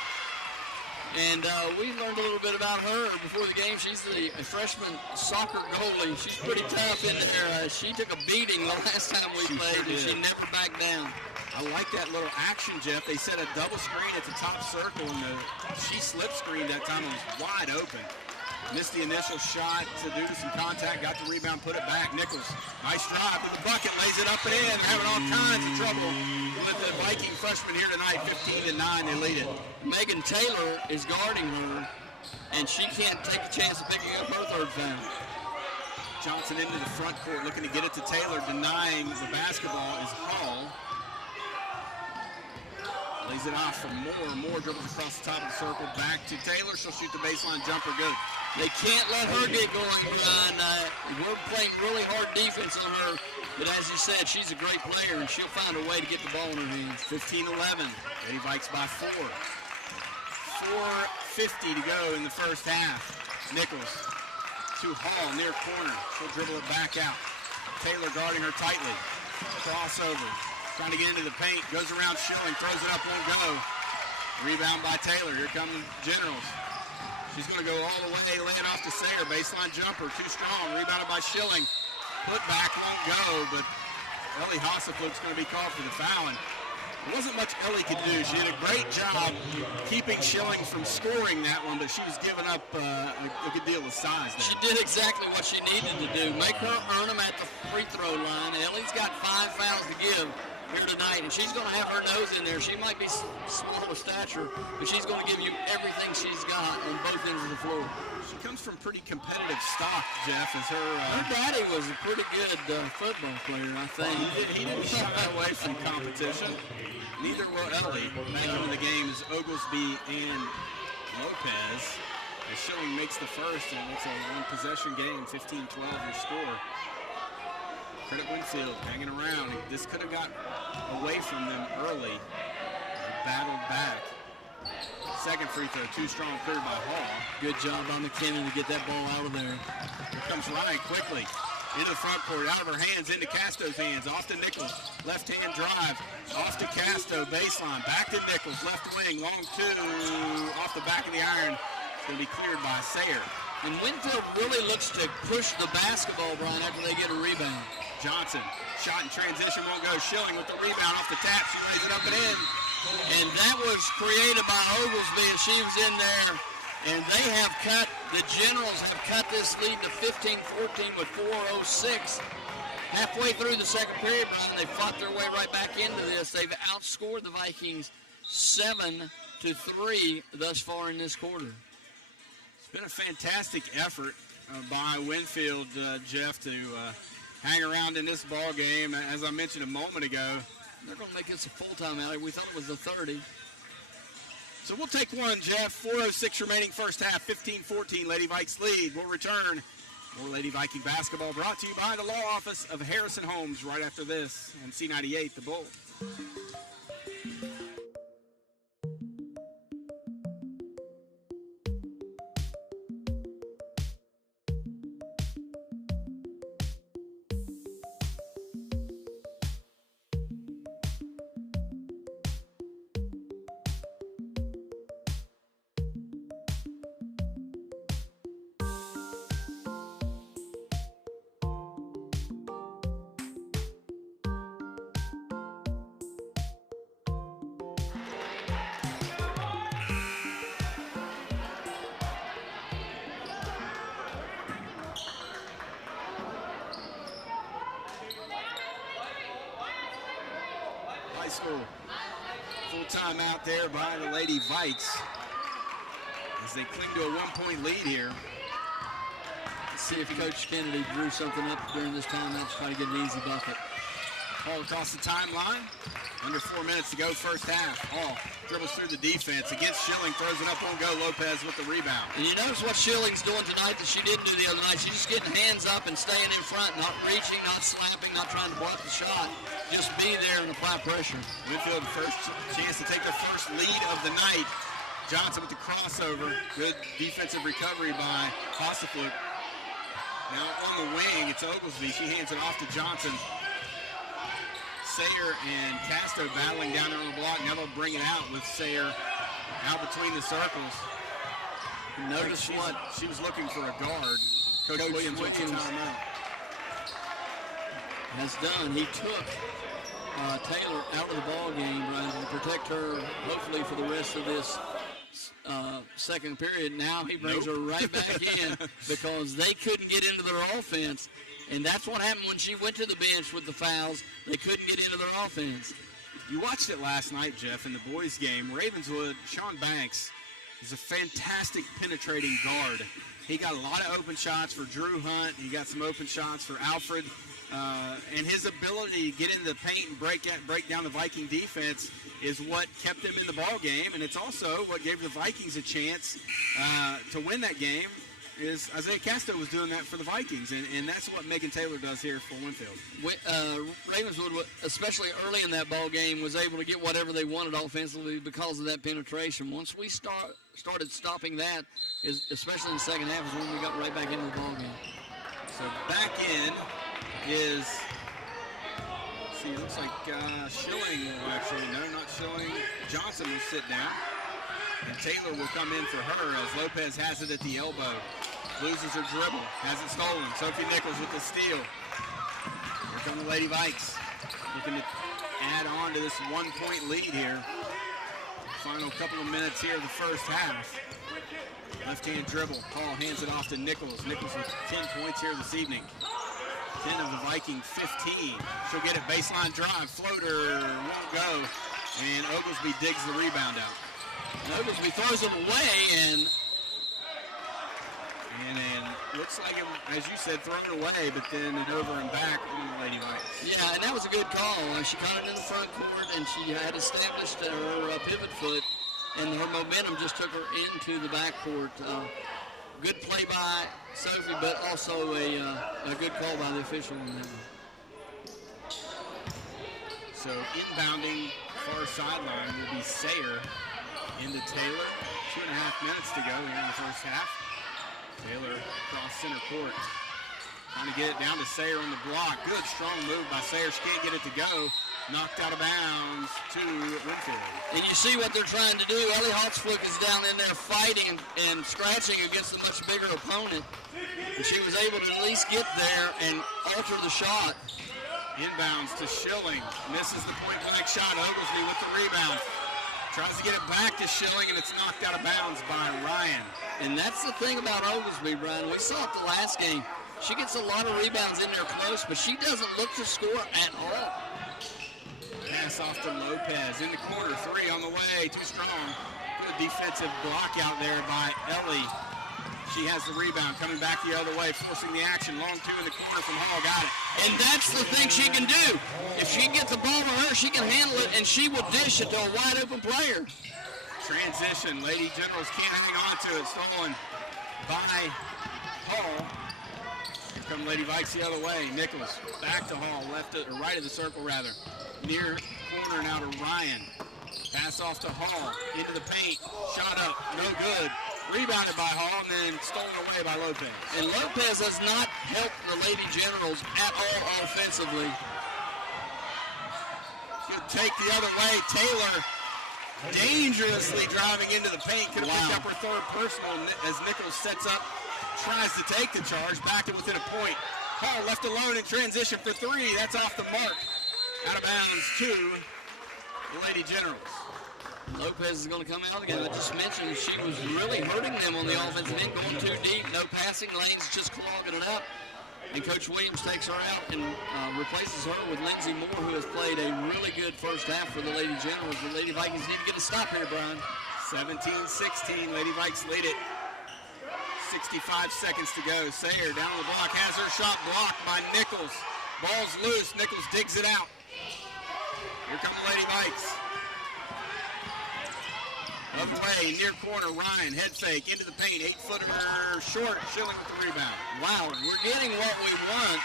And we learned a little bit about her before the game. She's a freshman soccer goalie. She's pretty tough in there. She took a beating the last time we played, and she never backed down. I like that little action, Jeff. They set a double screen at the top circle, and she slip screened that time and was wide open. Missed the initial shot to do some contact, got the rebound, put it back. Nichols, nice drive with the bucket, lays it up and in. Having all kinds of trouble with the Viking freshman here tonight. 15-9, they lead it. Megan Taylor is guarding her, and she can't take a chance of picking up her third foul. Johnson into the front court, looking to get it to Taylor. Denying the basketball is Hall. Lays it off for Moore. Dribbles across the top of the circle. Back to Taylor. She'll shoot the baseline jumper. Good. They can't let her get going. We're playing really hard defense on her. But as you said, she's a great player, and she'll find a way to get the ball in her hands. 15-11. Lady Vikes by 4. 4:50 to go in the first half. Nichols to Hall, near corner. She'll dribble it back out. Taylor guarding her tightly. Crossover. Trying to get into the paint. Goes around Schilling. Throws it up. Won't go. Rebound by Taylor. Here come the Generals. She's going to go all the way. Lay it off to Sayre. Baseline jumper. Too strong. Rebounded by Schilling. Put back. Won't go. But Ellie Hasseflug's going to be called for the foul. And there wasn't much Ellie could do. She did a great job keeping Schilling from scoring that one, but she was giving up a good deal of size there. She did exactly what she needed to do. Make her earn them at the free throw line. Ellie's got 5 fouls to give here tonight, and she's going to have her nose in there. She might be small of stature, but she's going to give you everything she's got on both ends of the floor. She comes from pretty competitive stock, Jeff. Her daddy was a pretty good football player, I think. He didn't shy away from competition. Neither will Ellie. Back into the game is Oglesby and Lopez. As Schilling makes the first, and it's a one-possession game, 15-12 your score. Credit Winfield hanging around. This could have got away from them early. They battled back. Second free throw, too strong, cleared by Hall. Good job by McKinnon to get that ball out of there. Here comes Ryan quickly. Into the front court, out of her hands, into Casto's hands. Off to Nichols, left-hand drive. Off to Casto, baseline. Back to Nichols, left wing, long two. Off the back of the iron. It's going to be cleared by Sayre. And Winfield really looks to push the basketball, Brian, after they get a rebound. Johnson, shot in transition, won't go. Schilling with the rebound off the tap. She lays it up and in. And that was created by Oglesby as she was in there. And they have cut, the Generals have cut this lead to 15-14 with 4:06. Halfway through the second period, Brian, they fought their way right back into this. They've outscored the Vikings 7-3 thus far in this quarter. It's been a fantastic effort by Winfield, Jeff, to hang around in this ball game. As I mentioned a moment ago, they're going to make this a full-time outing. We thought it was a 30. So we'll take one, Jeff. 4:06 remaining first half, 15-14, Lady Vikes lead. We'll return. More Lady Viking basketball brought to you by the law office of Harrison Holmes right after this on C98, The Bull. Full timeout there by the Lady Vikes as they cling to a 1-point lead here. see if Coach Kennedy drew something up during this time. That's try to get an easy bucket. Hall across the timeline. Under 4 minutes to go, first half. Hall dribbles through the defense. Against Schilling, throws it up, won't go. Lopez with the rebound. And you notice what Schilling's doing tonight that she didn't do the other night. She's just getting hands up and staying in front, not reaching, not slapping, not trying to block the shot. Just be there and apply pressure. Winfield first chance to take their first lead of the night. Johnson with the crossover. Good defensive recovery by Hostafluk. Now on the wing, it's Oglesby. She hands it off to Johnson. Sayer and Casto battling down there on the block. Now they'll bring it out with Sayer out between the circles. Notice what she was looking for a guard. Coach Williams went to timeout. Has done. He took Taylor out of the ball game, Brian, to protect her, hopefully for the rest of this second period. Now he brings her right back in because they couldn't get into their offense. And that's what happened when she went to the bench with the fouls. They couldn't get into their offense. You watched it last night, Jeff, in the boys' game. Ravenswood, Sean Banks is a fantastic penetrating guard. He got a lot of open shots for Drew Hunt. He got some open shots for Alfred. And his ability to get into the paint and break down the Viking defense is what kept them in the ball game. And it's also what gave the Vikings a chance to win that game. Is Isaiah Casto was doing that for the Vikings, and that's what Megan Taylor does here for Winfield. Ravenswood, especially early in that ball game, was able to get whatever they wanted offensively because of that penetration. Once we started stopping that, especially in the second half, is when we got right back into the ball game. So back in is, see, it looks like Schilling will actually, no, not Schilling. Johnson will sit down, and Taylor will come in for her as Lopez has it at the elbow. Loses her dribble, has it stolen. Sophie Nichols with the steal. Here come the Lady Vikes, looking to add on to this 1-point lead here. Final couple of minutes here of the first half. Left-hand dribble. Hall hands it off to Nichols. Nichols with 10 points here this evening. 10 of the Viking 15. She'll get it, baseline drive. Floater won't go. And Oglesby digs the rebound out. And Oglesby throws it away, and looks like it, as you said, thrown away, but then it over and back on the Lady Vikes. Yeah, and that was a good call. She caught it in the front court, and she had established her pivot foot, and her momentum just took her into the backcourt. Good play by Sophie, but also a good call by the official on that one. So inbounding far sideline will be Sayer into Taylor. 2.5 minutes to go here in the first half. Taylor across center court. Trying to get it down to Sayer on the block. Good, strong move by Sayer. She can't get it to go. Knocked out of bounds to Winfield. And you see what they're trying to do. Ellie Hostafluk is down in there fighting and scratching against a much bigger opponent. And she was able to at least get there and alter the shot. Inbounds to Schilling. Misses the point-blank shot. Oglesby with the rebound. Tries to get it back to Schilling, and it's knocked out of bounds by Ryan. And that's the thing about Oglesby, Brian. We saw it the last game. She gets a lot of rebounds in there close, but she doesn't look to score at all. Pass off to Lopez. In the corner, 3 on the way. Too strong. Good defensive block out there by Ellie. She has the rebound, coming back the other way, forcing the action. Long 2 in the corner from Hall. Got it. And that's the thing she can do. If she gets the ball to her, she can handle it, and she will dish it to a wide-open player. Transition. Lady Generals can't hang on to it. Stolen by Hall. Here come Lady Vikes the other way. Nichols back to Hall, right of the circle rather. Near corner now to Ryan. Pass off to Hall. Into the paint. Shot up. No good. Rebounded by Hall and then stolen away by Lopez. And Lopez has not helped the Lady Generals at all offensively. Good take the other way. Taylor dangerously driving into the paint. Could have picked up her third personal as Nichols sets up, tries to take the charge. Back to within a point. Hall left alone in transition for 3. That's off the mark. Out of bounds to the Lady Generals. Lopez is going to come out again. I just mentioned she was really hurting them on the offensive end, going too deep, no passing lanes, just clogging it up. And Coach Williams takes her out and replaces her with Lindsay Moore, who has played a really good first half for the Lady Generals. The Lady Vikings need to get a stop here, Brian. 17-16, Lady Vikes lead it. 65 seconds to go. Sayer down the block, has her shot blocked by Nichols. Ball's loose. Nichols digs it out. Here come the Lady Vikes. Other way, near corner, Ryan, head fake, into the paint, 8-footer short, Schilling with the rebound. Wow, we're getting what we want,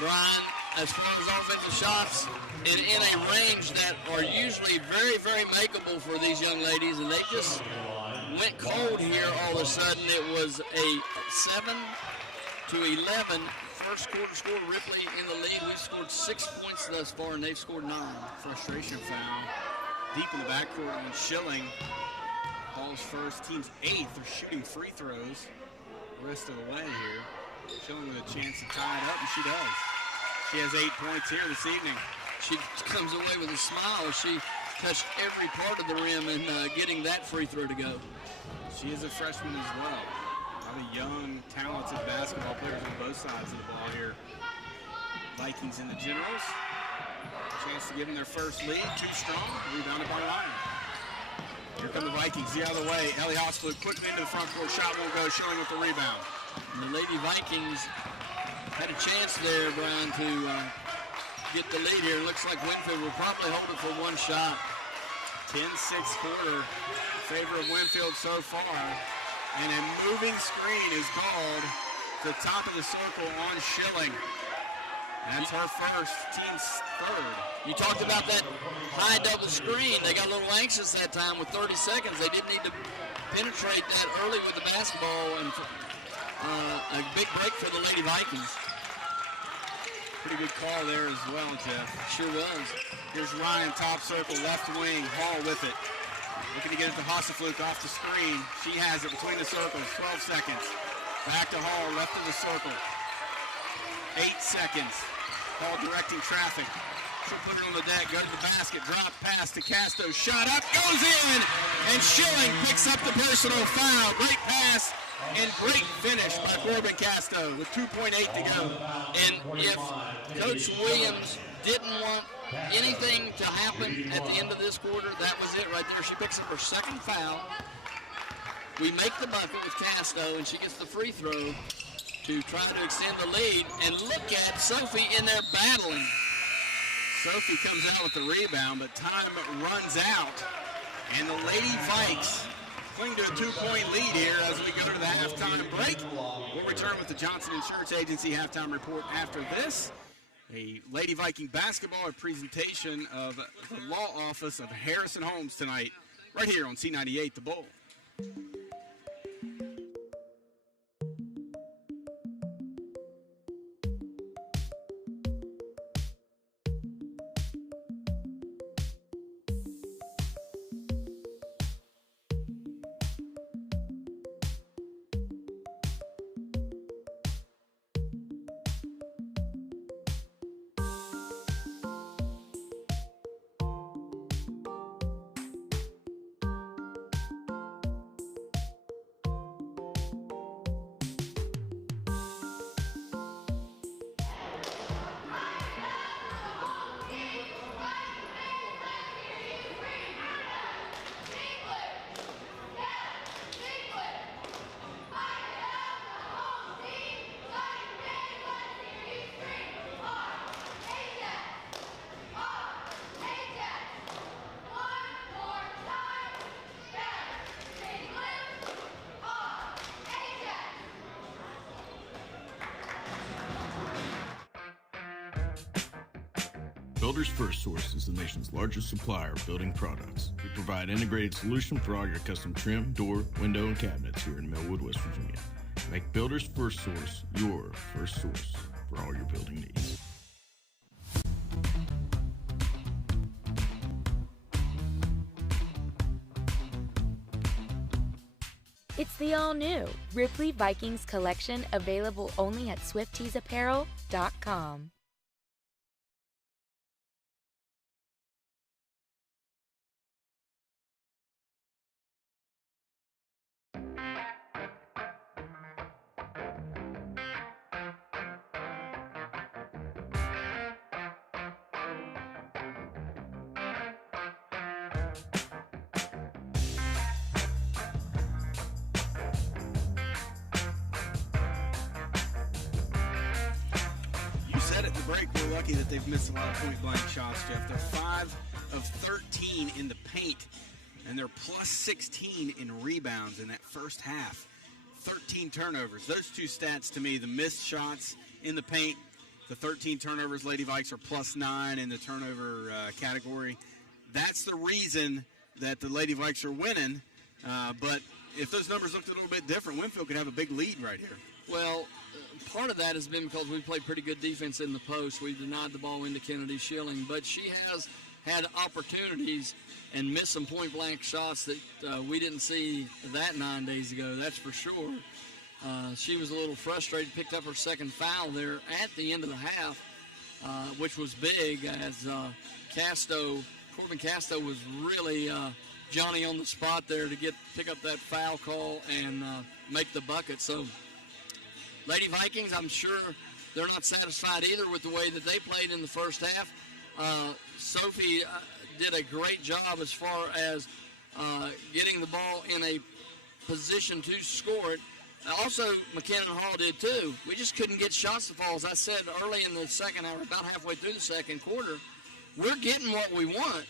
Brian, as far as offensive shots in a range that are usually very, very makeable for these young ladies, and they just went cold here all of a sudden. It was a 7-11 first quarter score. Ripley in the lead. We've scored 6 points thus far, and they've scored 9. Frustration foul. Deep in the backcourt on Schilling. Ball's first. Team's 8th. They're shooting free throws the rest of the way here. Schilling with a chance to tie it up, and she does. She has 8 points here this evening. She comes away with a smile. She touched every part of the rim and getting that free throw to go. She is a freshman as well. A lot of young, talented basketball players on both sides of the ball here. Vikings in the Generals. Chance to give them their first lead. Too strong. Rebounded by Ryan. Here come the Vikings the other way. Ellie Hosfluke putting it into the front court. Shot won't go. Schilling with the rebound. And the Lady Vikings had a chance there, Brian, to get the lead here. It looks like Winfield will probably hold it for one shot. 10-6 quarter in favor of Winfield so far. And a moving screen is called to the top of the circle on Schilling. That's her first, team's third. You talked about that high double screen. They got a little anxious that time with 30 seconds. They didn't need to penetrate that early with the basketball, and a big break for the Lady Vikings. Pretty good call there as well, Jeff. Sure was. Here's Ryan, top circle, left wing, Hall with it. Looking to get it to Hosfluke off the screen. She has it between the circles, 12 seconds. Back to Hall, left of the circle. 8 seconds. Hall directing traffic. She'll put it on the deck, go to the basket, drop pass to Casto, shot up, goes in, and Schilling picks up the personal foul. Great pass and great finish by Corbin Casto with 2.8 to go. And if Coach Williams didn't want anything to happen at the end of this quarter, that was it right there. She picks up her second foul. We make the bucket with Casto, and she gets the free throw to try to extend the lead. And look at Sophie in there battling. Sophie comes out with the rebound, but time runs out. And the Lady Vikes cling to a 2-point lead here as we go to the halftime break. We'll return with the Johnson Insurance Agency halftime report after this. A Lady Viking basketball, a presentation of the law office of Harrison Holmes tonight, right here on C98 The Bull. Builders First Source is the nation's largest supplier of building products. We provide integrated solution for all your custom trim, door, window, and cabinets here in Millwood, West Virginia. Make Builders First Source your first source for all your building needs. It's the all-new Ripley Vikings collection, available only at Swifties.apparel.com. break, we're lucky that they've missed a lot of point-blank shots, Jeff. They're 5 of 13 in the paint, and they're plus 16 in rebounds in that first half. 13 turnovers. Those two stats to me, the missed shots in the paint, the 13 turnovers, Lady Vikes are plus 9 in the turnover category. That's the reason that the Lady Vikes are winning. But if those numbers looked a little bit different, Winfield could have a big lead right here. Well, part of that has been because we played pretty good defense in the post. We denied the ball into Kennedy Schilling, but she has had opportunities and missed some point-blank shots that we didn't see that 9 days ago, that's for sure. She was a little frustrated, picked up her second foul there at the end of the half, which was big as Corbin Casto was really Johnny on the spot there to pick up that foul call and make the bucket. So Lady Vikings, I'm sure they're not satisfied either with the way that they played in the first half. Sophie did a great job as far as getting the ball in a position to score it. Also, McKinnon Hall did too. We just couldn't get shots to fall. As I said early in the second hour, about halfway through the second quarter, we're getting what we want.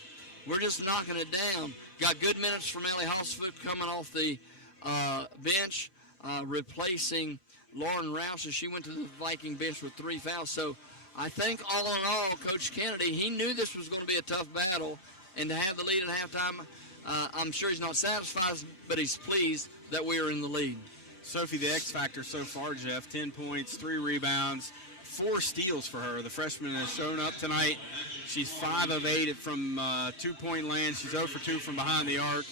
We're just knocking it down. Got good minutes from Ellie Hosfoot coming off the bench, replacing Lauren Rouse as she went to the Viking bench with 3 fouls. So I think all in all, Coach Kennedy, he knew this was going to be a tough battle, and to have the lead at halftime, I'm sure he's not satisfied, but he's pleased that we are in the lead. Sophie, the X factor so far, Jeff, 10 points, 3 rebounds, 4 steals for her. The freshman has shown up tonight. She's 5 of 8 from 2-point land. She's 0 for 2 from behind the arc.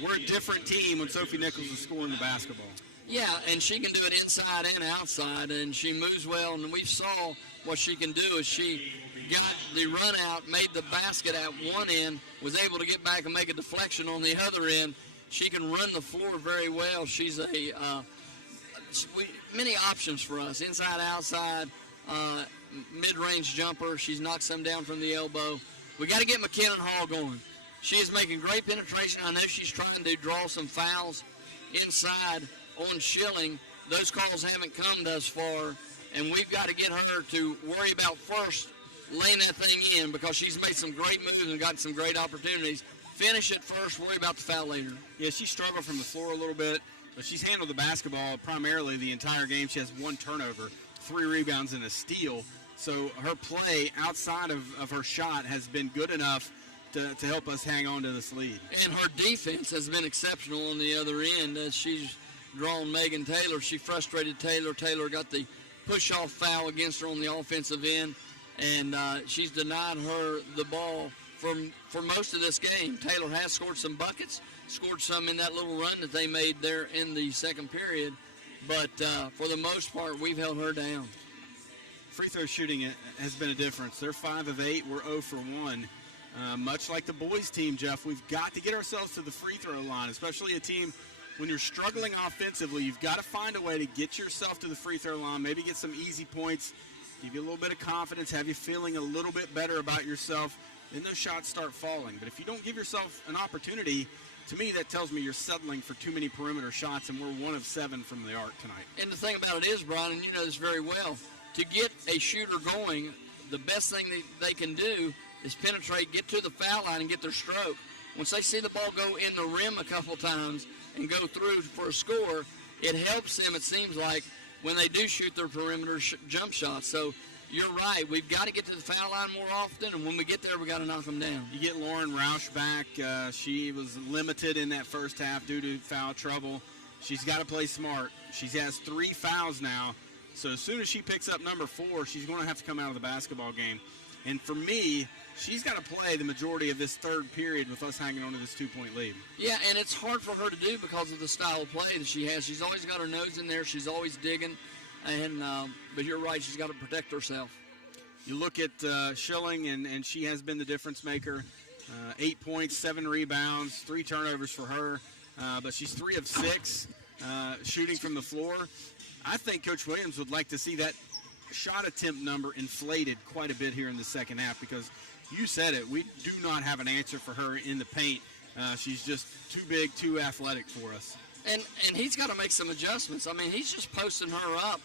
We're a different team when Sophie Nichols is scoring the basketball. Yeah, and she can do it inside and outside, and she moves well, and we saw what she can do as she got the run out, made the basket at one end, was able to get back and make a deflection on the other end. She can run the floor very well. She's many options for us, inside, outside, mid-range jumper. She's knocked some down from the elbow. We got to get McKinnon Hall going. She is making great penetration. I know she's trying to draw some fouls inside on Schilling. Those calls haven't come thus far, and we've got to get her to worry about first laying that thing in because she's made some great moves and gotten some great opportunities. Finish it first, worry about the foul later. Yeah, she struggled from the floor a little bit, but she's handled the basketball primarily the entire game. She has 1 turnover, 3 rebounds, and a steal. So her play outside of her shot has been good enough to help us hang on to this lead. And her defense has been exceptional on the other end as she's drawn Megan Taylor. She frustrated Taylor. Taylor got the push-off foul against her on the offensive end, and she's denied her the ball for most of this game. Taylor has scored some buckets, scored some in that little run that they made there in the second period, but for the most part, we've held her down. Free throw shooting has been a difference. They're 5 of 8. We're 0 for 1. Much like the boys team, Jeff, we've got to get ourselves to the free throw line, especially a team when you're struggling offensively. You've got to find a way to get yourself to the free throw line, maybe get some easy points, give you a little bit of confidence, have you feeling a little bit better about yourself. Then those shots start falling. But if you don't give yourself an opportunity, to me that tells me you're settling for too many perimeter shots, and we're 1 of 7 from the arc tonight. And the thing about it is, Brian, and you know this very well, to get a shooter going, the best thing they can do is penetrate, get to the foul line, and get their stroke. Once they see the ball go in the rim a couple times and go through for a score, it helps them, it seems like, when they do shoot their perimeter jump shots. So you're right. We've got to get to the foul line more often, and when we get there, we got to knock them down. You get Lauren Roush back. She was limited in that first half due to foul trouble. She's got to play smart. She has 3 fouls now, so as soon as she picks up number 4, she's going to have to come out of the basketball game. And for me, she's got to play the majority of this third period with us hanging on to this 2-point lead. Yeah, and it's hard for her to do because of the style of play that she has. She's always got her nose in there. She's always digging. And but you're right, she's got to protect herself. You look at Schilling, and she has been the difference maker. 8 points, 7 rebounds, 3 turnovers for her. But she's 3 of 6 shooting from the floor. I think Coach Williams would like to see that shot attempt number inflated quite a bit here in the second half because you said it, we do not have an answer for her in the paint. She's just too big, too athletic for us. And he's got to make some adjustments. I mean, he's just posting her up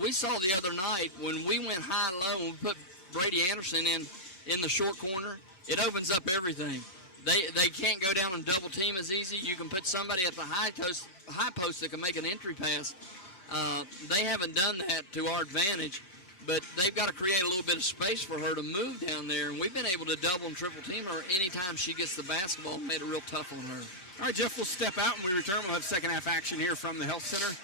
we saw the other night when we went high and low and we put Brady Anderson in the short corner, it opens up everything. They can't go down and double team as easy. You can put somebody at the high post that can make an entry pass. They haven't done that to our advantage, but they've got to create a little bit of space for her to move down there, and we've been able to double and triple team her anytime she gets the basketball and made it real tough on her. All right, Jeff, we'll step out when we return. We'll have second half action here from the Health Center.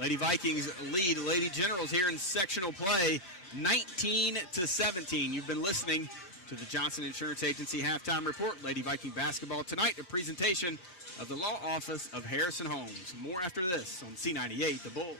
Lady Vikings lead Lady Generals here in sectional play, 19-17. You've been listening to the Johnson Insurance Agency Halftime Report. Lady Viking basketball tonight, a presentation of the Law Office of Harrison Holmes. More after this on C98, The Bull.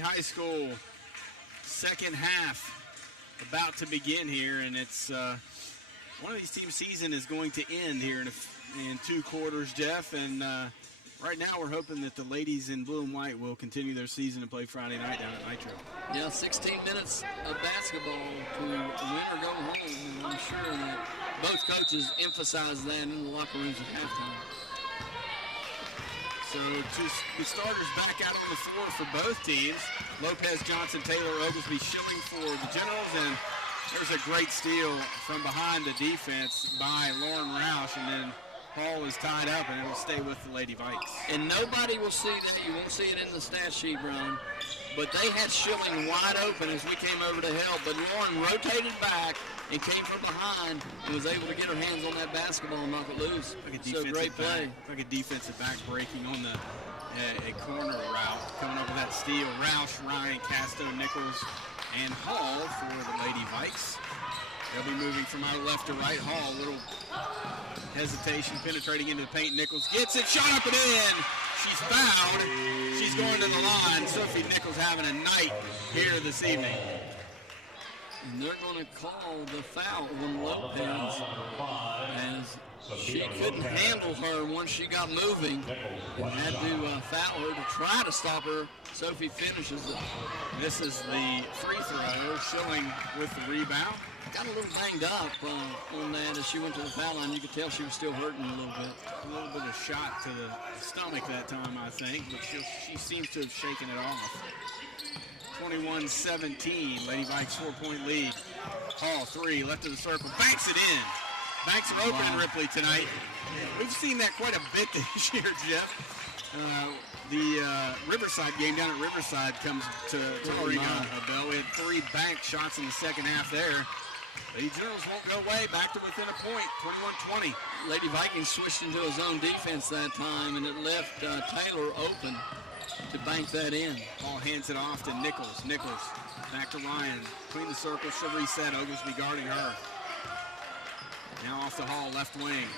High School second half about to begin here, and it's one of these teams' season is going to end here in 2 quarters, Jeff, and right now we're hoping that the ladies in blue and white will continue their season and play Friday night down at Nitro. Yeah, 16 minutes of basketball to win or go home, and I'm sure that both coaches emphasize that in the locker rooms at halftime. So the starters back out on the floor for both teams. Lopez, Johnson, Taylor, Oglesby, Schilling for the Generals, and there's a great steal from behind the defense by Lauren Roush, and then Hall is tied up, and it'll stay with the Lady Vikes. And nobody will see that. You won't see it in the stat sheet, Ron. But they had Schilling wide open as we came over to help. But Lauren rotated back and came from behind and was able to get her hands on that basketball and knock it loose. So great play. Like a defensive back breaking on the a corner route. Coming up with that steal. Roush, Ryan, Casto, Nichols, and Hall for the Lady Vikes. They'll be moving from our left to right. Hall, a little hesitation, penetrating into the paint. Nichols gets it, shot up and in. She's fouled. She's going to the line. Sophie Nichols having a night here this evening. And they're going to call the foul on Lopez as she couldn't handle her once she got moving and had to foul her to try to stop her. Sophie finishes it. This is the free throw. Schilling with the rebound. Got a little banged up on that as she went to the foul line. You could tell she was still hurting a little bit. A little bit of shot to the stomach that time, I think, but she seems to have shaken it off. 21-17, Lady Vikes 4-point lead. Hall, 3, left of the circle, banks it in. Banks are open in Ripley tonight. We've seen that quite a bit this year, Jeff. The Riverside game down at Riverside comes to ring a bell. We had 3 bank shots in the second half there. Lady Generals won't go away. Back to within a point, 21-20. Lady Vikings switched into his own defense that time, and it left Taylor open to bank that in. Paul hands it off to Nichols. Nichols back to Ryan. Between the circles, she'll reset. Oglesby guarding her. Now off the Hall, left wing.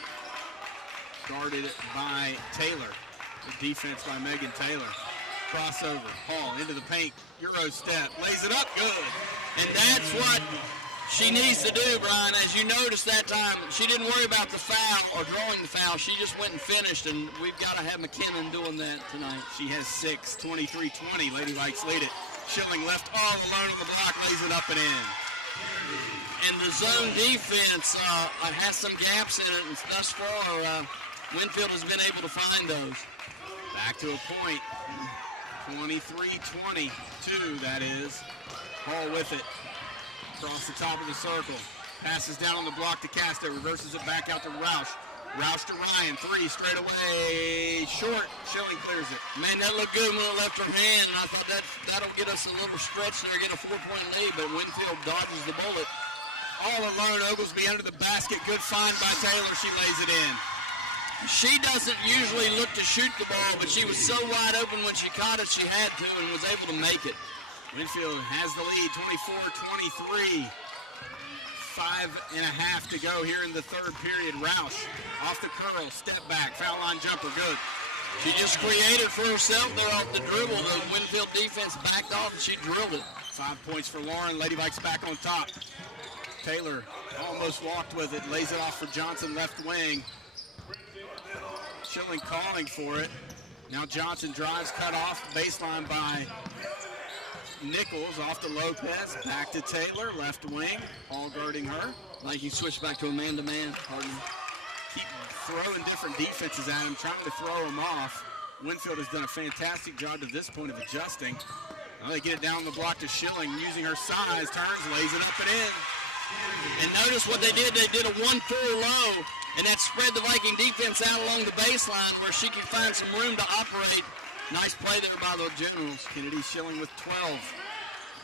Guarded by Taylor. The defense by Megan Taylor. Crossover. Hall into the paint. Euro step. Lays it up. Good. And that's what she needs to do, Brian. As you noticed that time, she didn't worry about the foul or drawing the foul. She just went and finished, and we've got to have McKinnon doing that tonight. She has 6, 23-20. Lady Vikes lead it. Schilling left all alone on the block, lays it up and in. And the zone defense has some gaps in it, and thus far, Winfield has been able to find those. Back to a point. 23-22, that is. Hall with it. Across the top of the circle. Passes down on the block to Castro. Reverses it back out to Roush. Roush to Ryan. 3 straight away. Short. Schilling clears it. Man, that looked good when it left her hand, and I thought that'll get us a little stretch there, get a 4-point lead, but Winfield dodges the bullet. All alone, Oglesby under the basket. Good find by Taylor. She lays it in. She doesn't usually look to shoot the ball, but she was so wide open when she caught it, she had to and was able to make it. Winfield has the lead, 24-23. 5.5 to go here in the third period. Roush off the curl, step back, foul line jumper, good. She just created for herself there off the dribble. The Winfield defense backed off and she drilled it. 5 points for Lauren. Lady Vikes back on top. Taylor almost walked with it, lays it off for Johnson, left wing. Schilling calling for it. Now Johnson drives, cut off, baseline by Nichols, off to Lopez, back to Taylor, left wing, all guarding her. Like he switched back to a man-to-man partner. Keep throwing different defenses at him, trying to throw him off. Winfield has done a fantastic job to this point of adjusting. Now they get it down the block to Schilling, using her size, turns, lays it up and in. And notice what they did a 1-4 low, and that spread the Viking defense out along the baseline where she could find some room to operate. Nice play there by the Generals. Kennedy Schilling with 12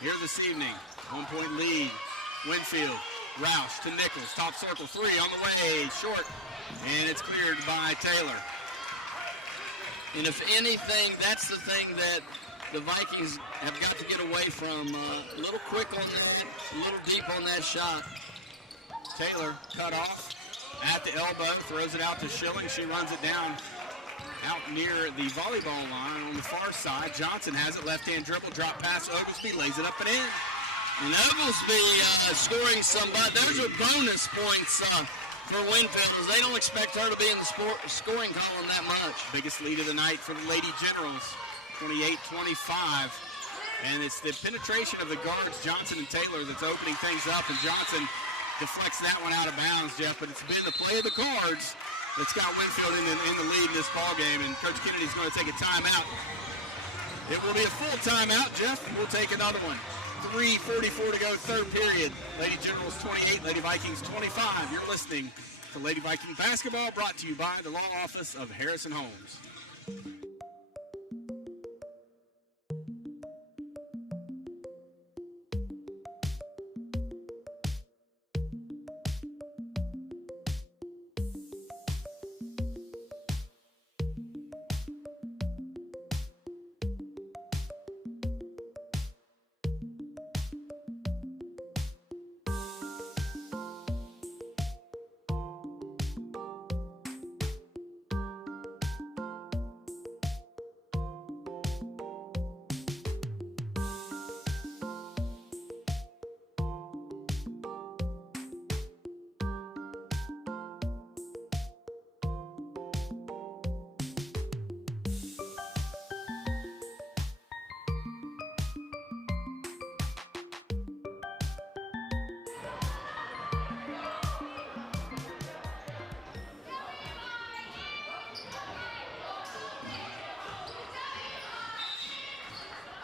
here this evening. 1-point lead. Winfield, Roush to Nichols, top circle, 3 on the way, short, and it's cleared by Taylor. And if anything, that's the thing that the Vikings have got to get away from. A little quick on that, a little deep on that shot. Taylor cut off at the elbow, throws it out to Schilling. She runs it down out near the volleyball line on the far side. Johnson has it, left-hand dribble, drop pass, Oglesby lays it up and in. And Oglesby scoring some, but those are bonus points for Winfield, as they don't expect her to be in the scoring column that much. Biggest lead of the night for the Lady Generals, 28-25. And it's the penetration of the guards, Johnson and Taylor, that's opening things up, and Johnson deflects that one out of bounds, Jeff, but it's been the play of the cards that's got Winfield in the lead in this ball game, and Coach Kennedy's going to take a timeout. It will be a full timeout, Jeff. We'll take another one. 3:44 to go, third period. Lady Generals 28, Lady Vikings 25. You're listening to Lady Viking Basketball, brought to you by the law office of Harrison Holmes.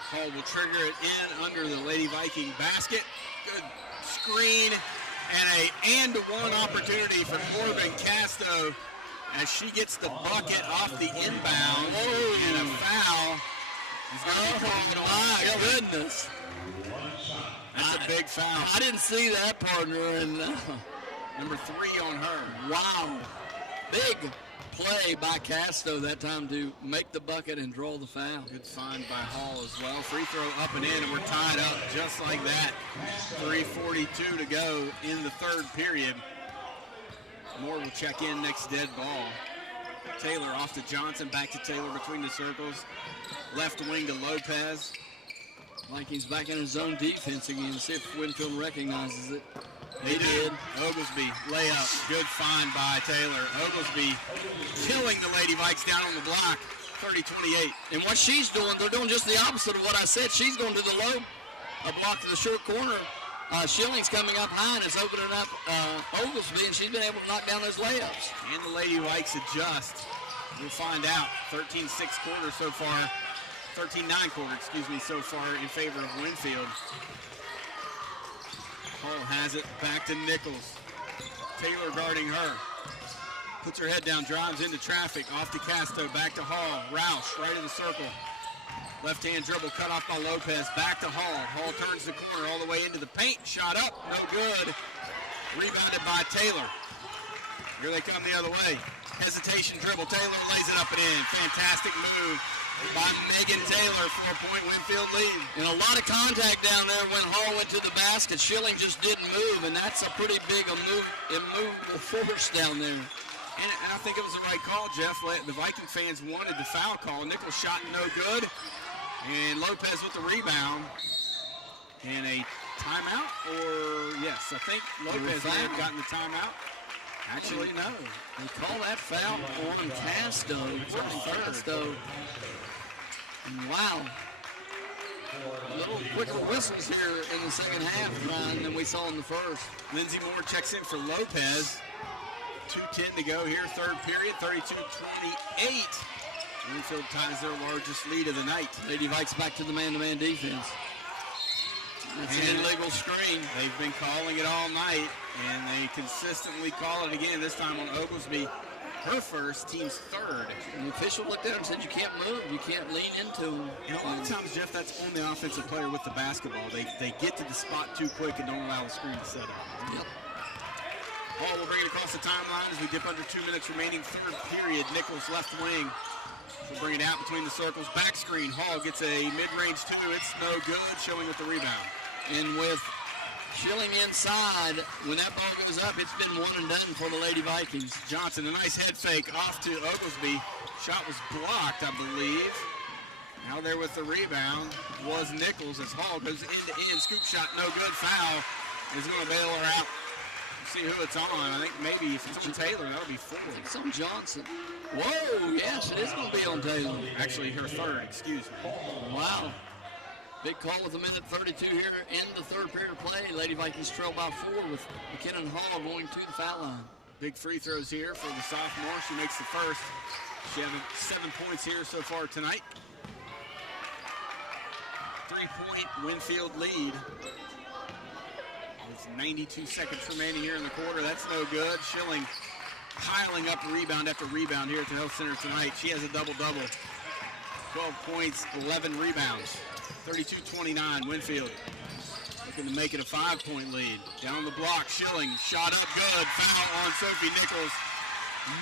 Hall will trigger it in under the Lady Viking basket. Good screen and a and-one opportunity for Corbin Casto as she gets the bucket off the inbound. And a foul He's going to be calling my goodness. That's a big foul. I didn't see that, partner. And Number 3 on her. wow. Big play by Casto that time to make the bucket and draw the foul. Good find by Hall as well. Free throw up and in, and we're tied up just like that. 3:42 to go in the third period. Moore will check in next dead ball. Taylor off to Johnson, back to Taylor between the circles. Left wing to Lopez. Vikings back in his zone defense again. See if Winfield recognizes it. They did. Oglesby, layup. Good find by Taylor. Oglesby killing the Lady Vikes down on the block. 30-28. And what she's doing, they're doing just the opposite of what I said. She's going to the low, a block to the short corner. Shilling's coming up high, and it's opening up Oglesby, and she's been able to knock down those layups. And the Lady Vikes adjust. We'll find out. 13-6 quarter so far. 13-9 quarter, excuse me, so far in favor of Winfield. Hall has it back to Nichols. Taylor guarding her. Puts her head down, drives into traffic. Off to Casto, back to Hall. Roush right in the circle. Left-hand dribble cut off by Lopez. Back to Hall. Hall turns the corner all the way into the paint. Shot up, no good. Rebounded by Taylor. Here they come the other way. Hesitation dribble. Taylor lays it up and in. Fantastic move by Megan Taylor for a point Winfield lead. And a lot of contact down there when Hall went to the basket. Schilling just didn't move, and that's a pretty big immovable force down there. And I think it was the right call, Jeff. The Viking fans wanted the foul call. Nichols shot no good. And Lopez with the rebound. And a timeout? Or, yes, I think Lopez may have gotten the timeout. Actually, no. They call that foul on Casto. Casto. And wow. A little quicker whistles here in the second half, Ryan, than we saw in the first. Lindsey Moore checks in for Lopez. 2:10 to go here, third period, 32-28. Winfield ties their largest lead of the night. Lady Vikes back to the man-to-man defense. That's an illegal screen. They've been calling it all night, and they consistently call it again, this time on Oglesby. Her first, team's third. And the official looked at her and said, you can't move, you can't lean into him. And a lot of times, Jeff, that's on the offensive player with the basketball. They get to the spot too quick and don't allow the screen to set up. Yep. Hall will bring it across the timeline as we dip under 2 minutes remaining, third period. Nichols left wing. We'll bring it out between the circles. Back screen. Hall gets a mid-range two. It's no good. Showing with the rebound. And with Schilling inside, when that ball goes up, it's been one and done for the Lady Vikings. Johnson, a nice head fake off to Oglesby. Shot was blocked, I believe. Now there with the rebound was Nichols as Hall goes end-to-end. Scoop shot, no good. Foul is going to bail her out. See who it's on. I think maybe if it's on Taylor, that'll be 4. It's on Johnson. Whoa, yes, it is going to be on Taylor. Actually, her third, excuse me. Wow. Big call with a minute 32 here in the third period of play. Lady Vikings trail by 4 with McKinnon Hall going to the foul line. Big free throws here for the sophomore. She makes the first. She has 7 points here so far tonight. 3-point Winfield lead. With 92 seconds remaining here in the quarter. That's no good. Schilling piling up rebound after rebound here at the Health Center tonight. She has a double-double. 12 points, 11 rebounds. 32-29, Winfield looking to make it a 5-point lead. Down the block, Schilling, shot up good. Foul on Sophie Nichols.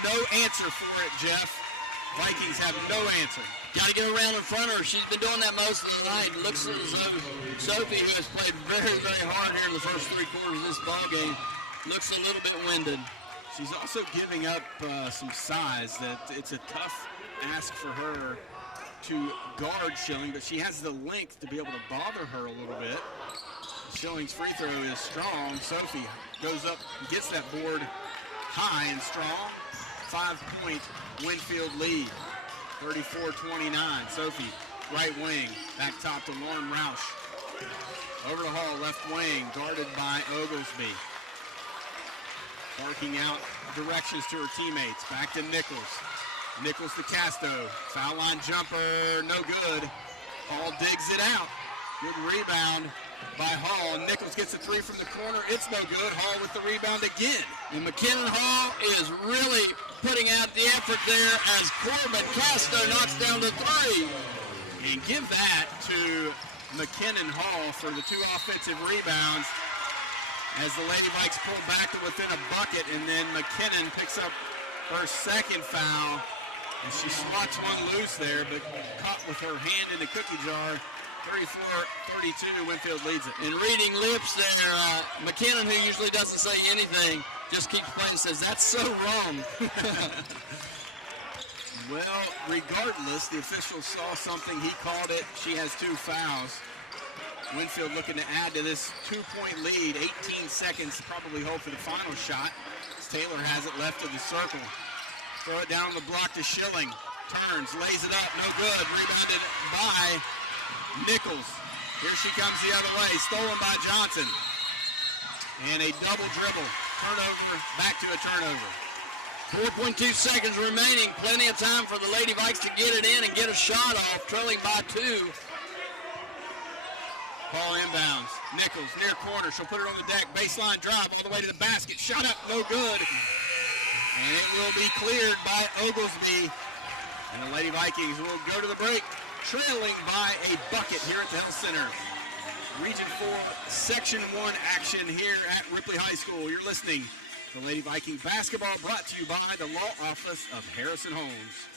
No answer for it, Jeff. Vikings have no answer. Got to get around in front of her. She's been doing that most of the night. Looks as though Sophie, who has played very, very hard here in the first 3 quarters of this ball game, looks a little bit winded. She's also giving up some size. That it's a tough ask for her to guard Schilling, but she has the length to be able to bother her a little bit. Schilling's free throw is strong. Sophie goes up and gets that board high and strong. 5-point Winfield lead. 34-29. Sophie, right wing, back top to Lauren Roush. Over the Hall, left wing, guarded by Oglesby. Barking out directions to her teammates. Back to Nichols. Nichols to Casto. Foul line jumper, no good. Hall digs it out. Good rebound by Hall. Nichols gets a 3 from the corner. It's no good. Hall with the rebound again. And McKinnon Hall is really putting out the effort there as Corbin Casto knocks down the 3. And give that to McKinnon Hall for the 2 offensive rebounds as the Lady Vikes pull back to within a bucket, and then McKinnon picks up her second foul, and she swats one loose there, but caught with her hand in the cookie jar. 34-32, Winfield leads it. And reading lips there, McKinnon, who usually doesn't say anything, just keeps playing and says, "That's so wrong." Well, regardless, the official saw something. He called it. She has 2 fouls. Winfield looking to add to this 2-point lead. 18 seconds to probably hope for the final shot. As Taylor has it left of the circle. Throw it down on the block to Schilling. Turns, lays it up, no good. Rebounded by Nichols. Here she comes the other way. Stolen by Johnson. And a double dribble. Turnover, back to a turnover. 4.2 seconds remaining. Plenty of time for the Lady Vikes to get it in and get a shot off, trailing by 2. Ball inbounds. Nichols, near corner. She'll put it on the deck. Baseline drive all the way to the basket. Shot up, no good. And it will be cleared by Oglesby. And the Lady Vikings will go to the break, trailing by a bucket here at the Health Center. Region 4, Section 1 action here at Ripley High School. You're listening to Lady Viking basketball, brought to you by the Law Office of Harrison Holmes.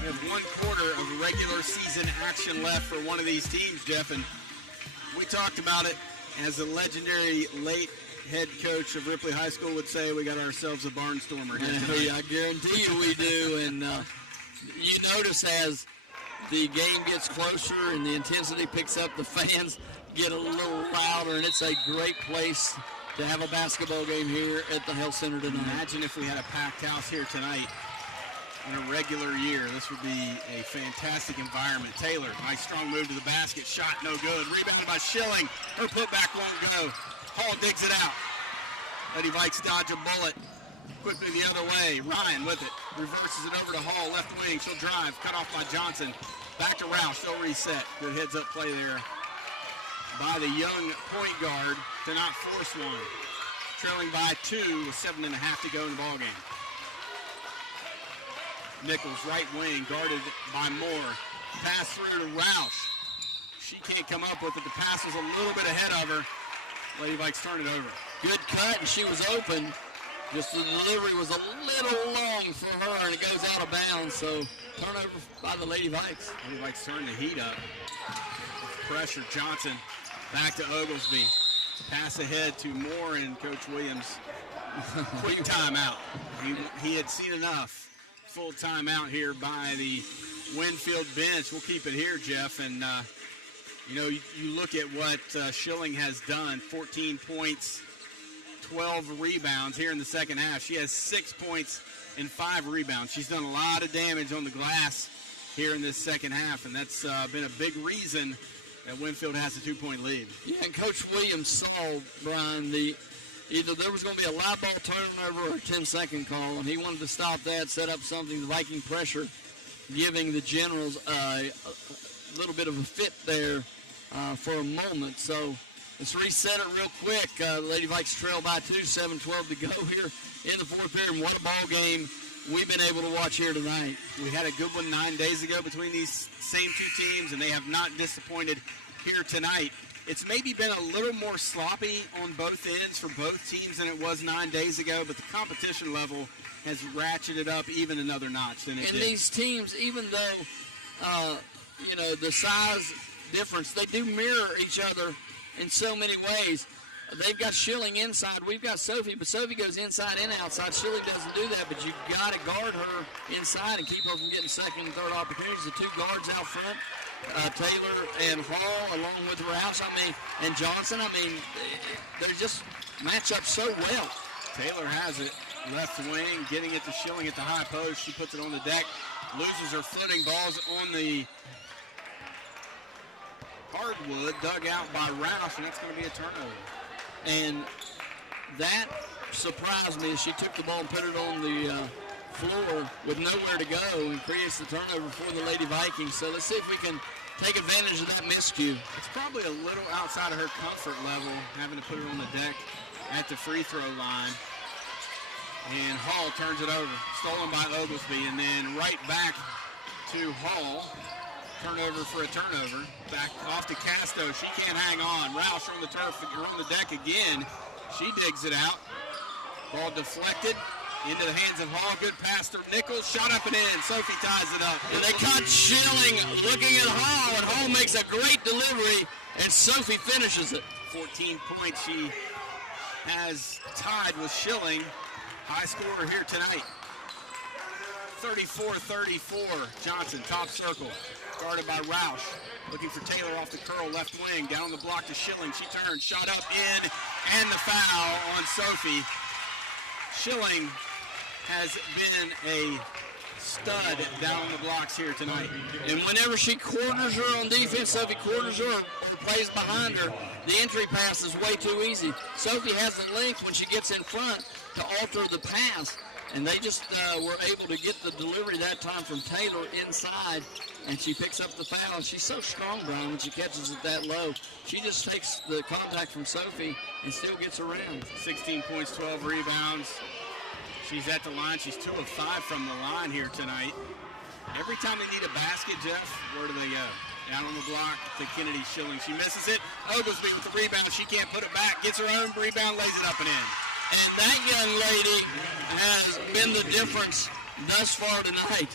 We have 1/4 of regular season action left for one of these teams, Jeff, and we talked about it. As the legendary late head coach of Ripley High School would say, we got ourselves a barnstormer here tonight. I guarantee you we do. And you notice as the game gets closer and the intensity picks up, the fans get a little louder, and it's a great place to have a basketball game here at the Health Center tonight. Imagine if we had a packed house here tonight in a regular year. This would be a fantastic environment. Taylor, nice strong move to the basket. Shot no good. Rebounded by Schilling. Her putback won't go. Hall digs it out. Lady Vikes dodge a bullet. Quickly the other way. Ryan with it. Reverses it over to Hall. Left wing. She'll drive. Cut off by Johnson. Back to Roush. She'll reset. Good heads-up play there by the young point guard to not force one. Trailing by 2 with 7.5 to go in the ballgame. Nichols, right wing, guarded by Moore. Pass through to Roush. She can't come up with it. The pass was a little bit ahead of her. Lady Vikes turn it over. Good cut, and she was open. Just the delivery was a little long for her, and it goes out of bounds. So turnover by the Lady Vikes. Lady Vikes turn the heat up. Pressure, Johnson. Back to Oglesby. Pass ahead to Moore and Coach Williams. Quick timeout. He had seen enough. Full timeout here by the Winfield bench. We'll keep it here, Jeff. And, you look at what Schilling has done. 14 points, 12 rebounds here in the second half. She has 6 points and 5 rebounds. She's done a lot of damage on the glass here in this second half, and that's been a big reason that Winfield has a 2-point lead. Yeah, and Coach Williams saw, Brian, either there was going to be a live ball turnover or a 10-second call, and he wanted to stop that, set up something, the Viking pressure, giving the Generals a little bit of a fit there for a moment. So let's reset it real quick. Lady Vikes trail by 2, 7:12 to go here in the fourth period. And what a ball game we've been able to watch here tonight. We had a good one 9 days ago between these same two teams, and they have not disappointed here tonight. It's maybe been a little more sloppy on both ends for both teams than it was 9 days ago, but the competition level has ratcheted up even another notch than it did. And these teams, even though the size difference. They do mirror each other in so many ways. They've got Schilling inside. We've got Sophie, but Sophie goes inside and outside. Schilling doesn't do that, but you've got to guard her inside and keep her from getting second and third opportunities. The two guards out front, Taylor and Hall, along with Rouse, and Johnson. They just match up so well. Taylor has it. Left wing, getting it to Schilling at the high post. She puts it on the deck. Loses her footing. Ball's on the hardwood, dug out by Roush, and that's going to be a turnover. And that surprised me. She took the ball and put it on the floor with nowhere to go and creates the turnover for the Lady Vikings. So let's see if we can take advantage of that miscue. It's probably a little outside of her comfort level, having to put it on the deck at the free throw line. And Hall turns it over. Stolen by Oglesby, and then right back to Hall. Turnover for a turnover. Back off to Casto. She can't hang on. Roush on the turf, or on the deck again. She digs it out. Ball deflected into the hands of Hall. Good pass to Nichols. Shot up and in. Sophie ties it up. And they caught Schilling looking at Hall, and Hall makes a great delivery, and Sophie finishes it. 14 points she has tied with Schilling. High scorer here tonight. 34-34. Johnson, top circle. Guarded by Roush. Looking for Taylor off the curl, left wing. Down the block to Schilling. She turns, shot up, in, and the foul on Sophie. Schilling has been a stud down the blocks here tonight. And whenever she quarters her on defense, Sophie quarters her or plays behind her, the entry pass is way too easy. Sophie has the length when she gets in front to alter the pass. And they just were able to get the delivery that time from Taylor inside, and she picks up the foul. She's so strong, Brian, when she catches it that low. She just takes the contact from Sophie and still gets around. 16 points, 12 rebounds. She's at the line. She's 2 of 5 from the line here tonight. Every time they need a basket, Jeff, where do they go? Down on the block to Kennedy Schilling. She misses it. Oglesby with the rebound. She can't put it back. Gets her own rebound, lays it up and in. And that young lady has been the difference thus far tonight.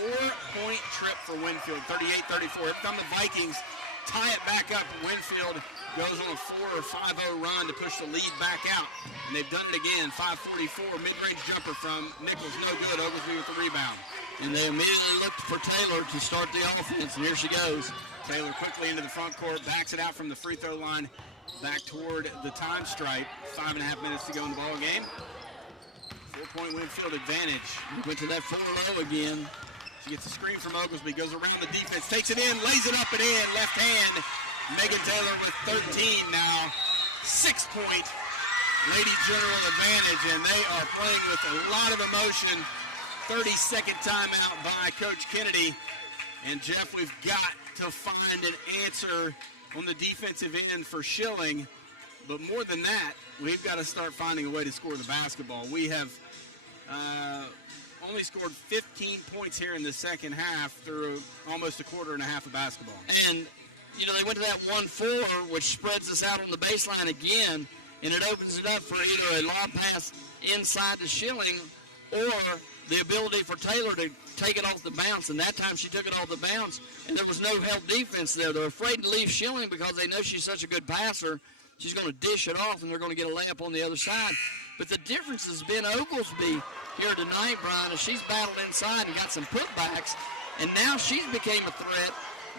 4-point trip for Winfield, 38-34. Every time the Vikings tie it back up, Winfield goes on a 4 or 5-0 run to push the lead back out. And they've done it again, 5:44. Mid-range jumper from Nichols, no good. Oglesby with the rebound. And they immediately looked for Taylor to start the offense, and here she goes. Taylor quickly into the front court, backs it out from the free throw line. Back toward the time stripe. 5.5 minutes to go in the ball game. 4-point Winfield advantage. Went to that 4-0 again. She gets a screen from Oglesby, goes around the defense, takes it in, lays it up and in, left hand. Megan Taylor with 13 now. 6-point Lady General advantage, and they are playing with a lot of emotion. 30-second timeout by Coach Kennedy. And Jeff, we've got to find an answer on the defensive end for Schilling, but more than that, we've got to start finding a way to score the basketball. We have only scored 15 points here in the second half through almost a quarter and a half of basketball. And, they went to that 1-4, which spreads us out on the baseline again, and it opens it up for either a lob pass inside to Schilling or the ability for Taylor to take it off the bounce, and that time she took it off the bounce, and there was no help defense there. They're afraid to leave Schilling because they know she's such a good passer. She's going to dish it off, and they're going to get a layup on the other side. But the difference has been Oglesby here tonight, Brian, as she's battled inside and got some putbacks, and now she's became a threat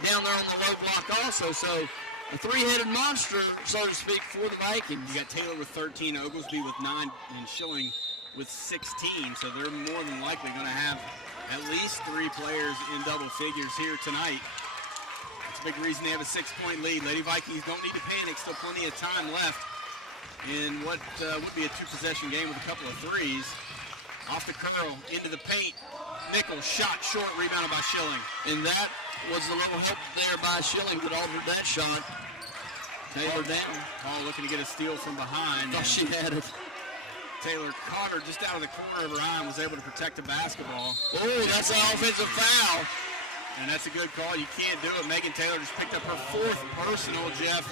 down there on the low block also. So a three-headed monster, so to speak, for the Vikings. You got Taylor with 13, Oglesby with 9, and Schilling with 16, so they're more than likely going to have at least 3 players in double figures here tonight. That's a big reason they have a 6-point lead. Lady Vikings don't need to panic. Still plenty of time left in what would be a 2-possession game with a couple of threes. Off the curl, into the paint. Nichols, shot short, rebounded by Schilling. And that was a little help there by Schilling that altered that shot. Taylor down. Hall looking to get a steal from behind. Thought she had it. Taylor caught her just out of the corner of her eye and was able to protect the basketball. Oh, that's an offensive foul. And that's a good call. You can't do it. Megan Taylor just picked up her 4th personal, Jeff,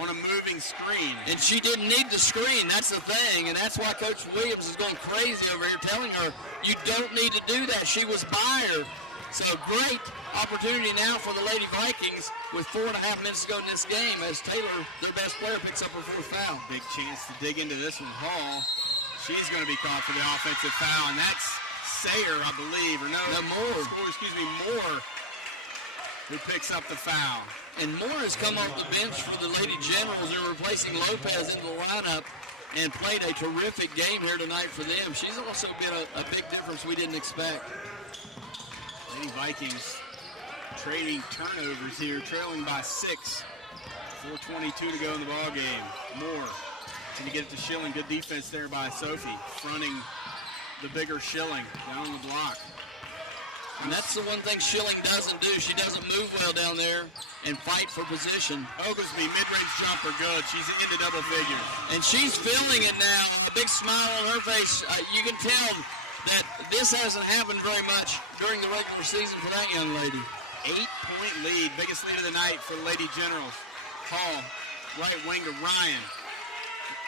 on a moving screen. And she didn't need the screen. That's the thing. And that's why Coach Williams is going crazy over here telling her, you don't need to do that. She was by her. So great opportunity now for the Lady Vikings with 4.5 minutes to go in this game as Taylor, their best player, picks up her 4th foul. Big chance to dig into this one. Hall, she's going to be called for the offensive foul, and that's Sayer, I believe, or no, Moore. Moore, who picks up the foul. And Moore has come off the bench for the Lady Generals and replacing Lopez in the lineup and played a terrific game here tonight for them. She's also been a big difference we didn't expect. Lady Vikings trading turnovers here, trailing by 6. 4:22 to go in the ball game. Moore can you get it to Schilling? Good defense there by Sophie, fronting the bigger Schilling down on the block. And that's the one thing Schilling doesn't do. She doesn't move well down there and fight for position. Oglesby, mid-range jumper, good. She's into double figures. And she's feeling it now. A big smile on her face. You can tell that this hasn't happened very much during the regular season for that young lady. 8-point lead, biggest lead of the night for Lady Generals. Hall, right wing to Ryan.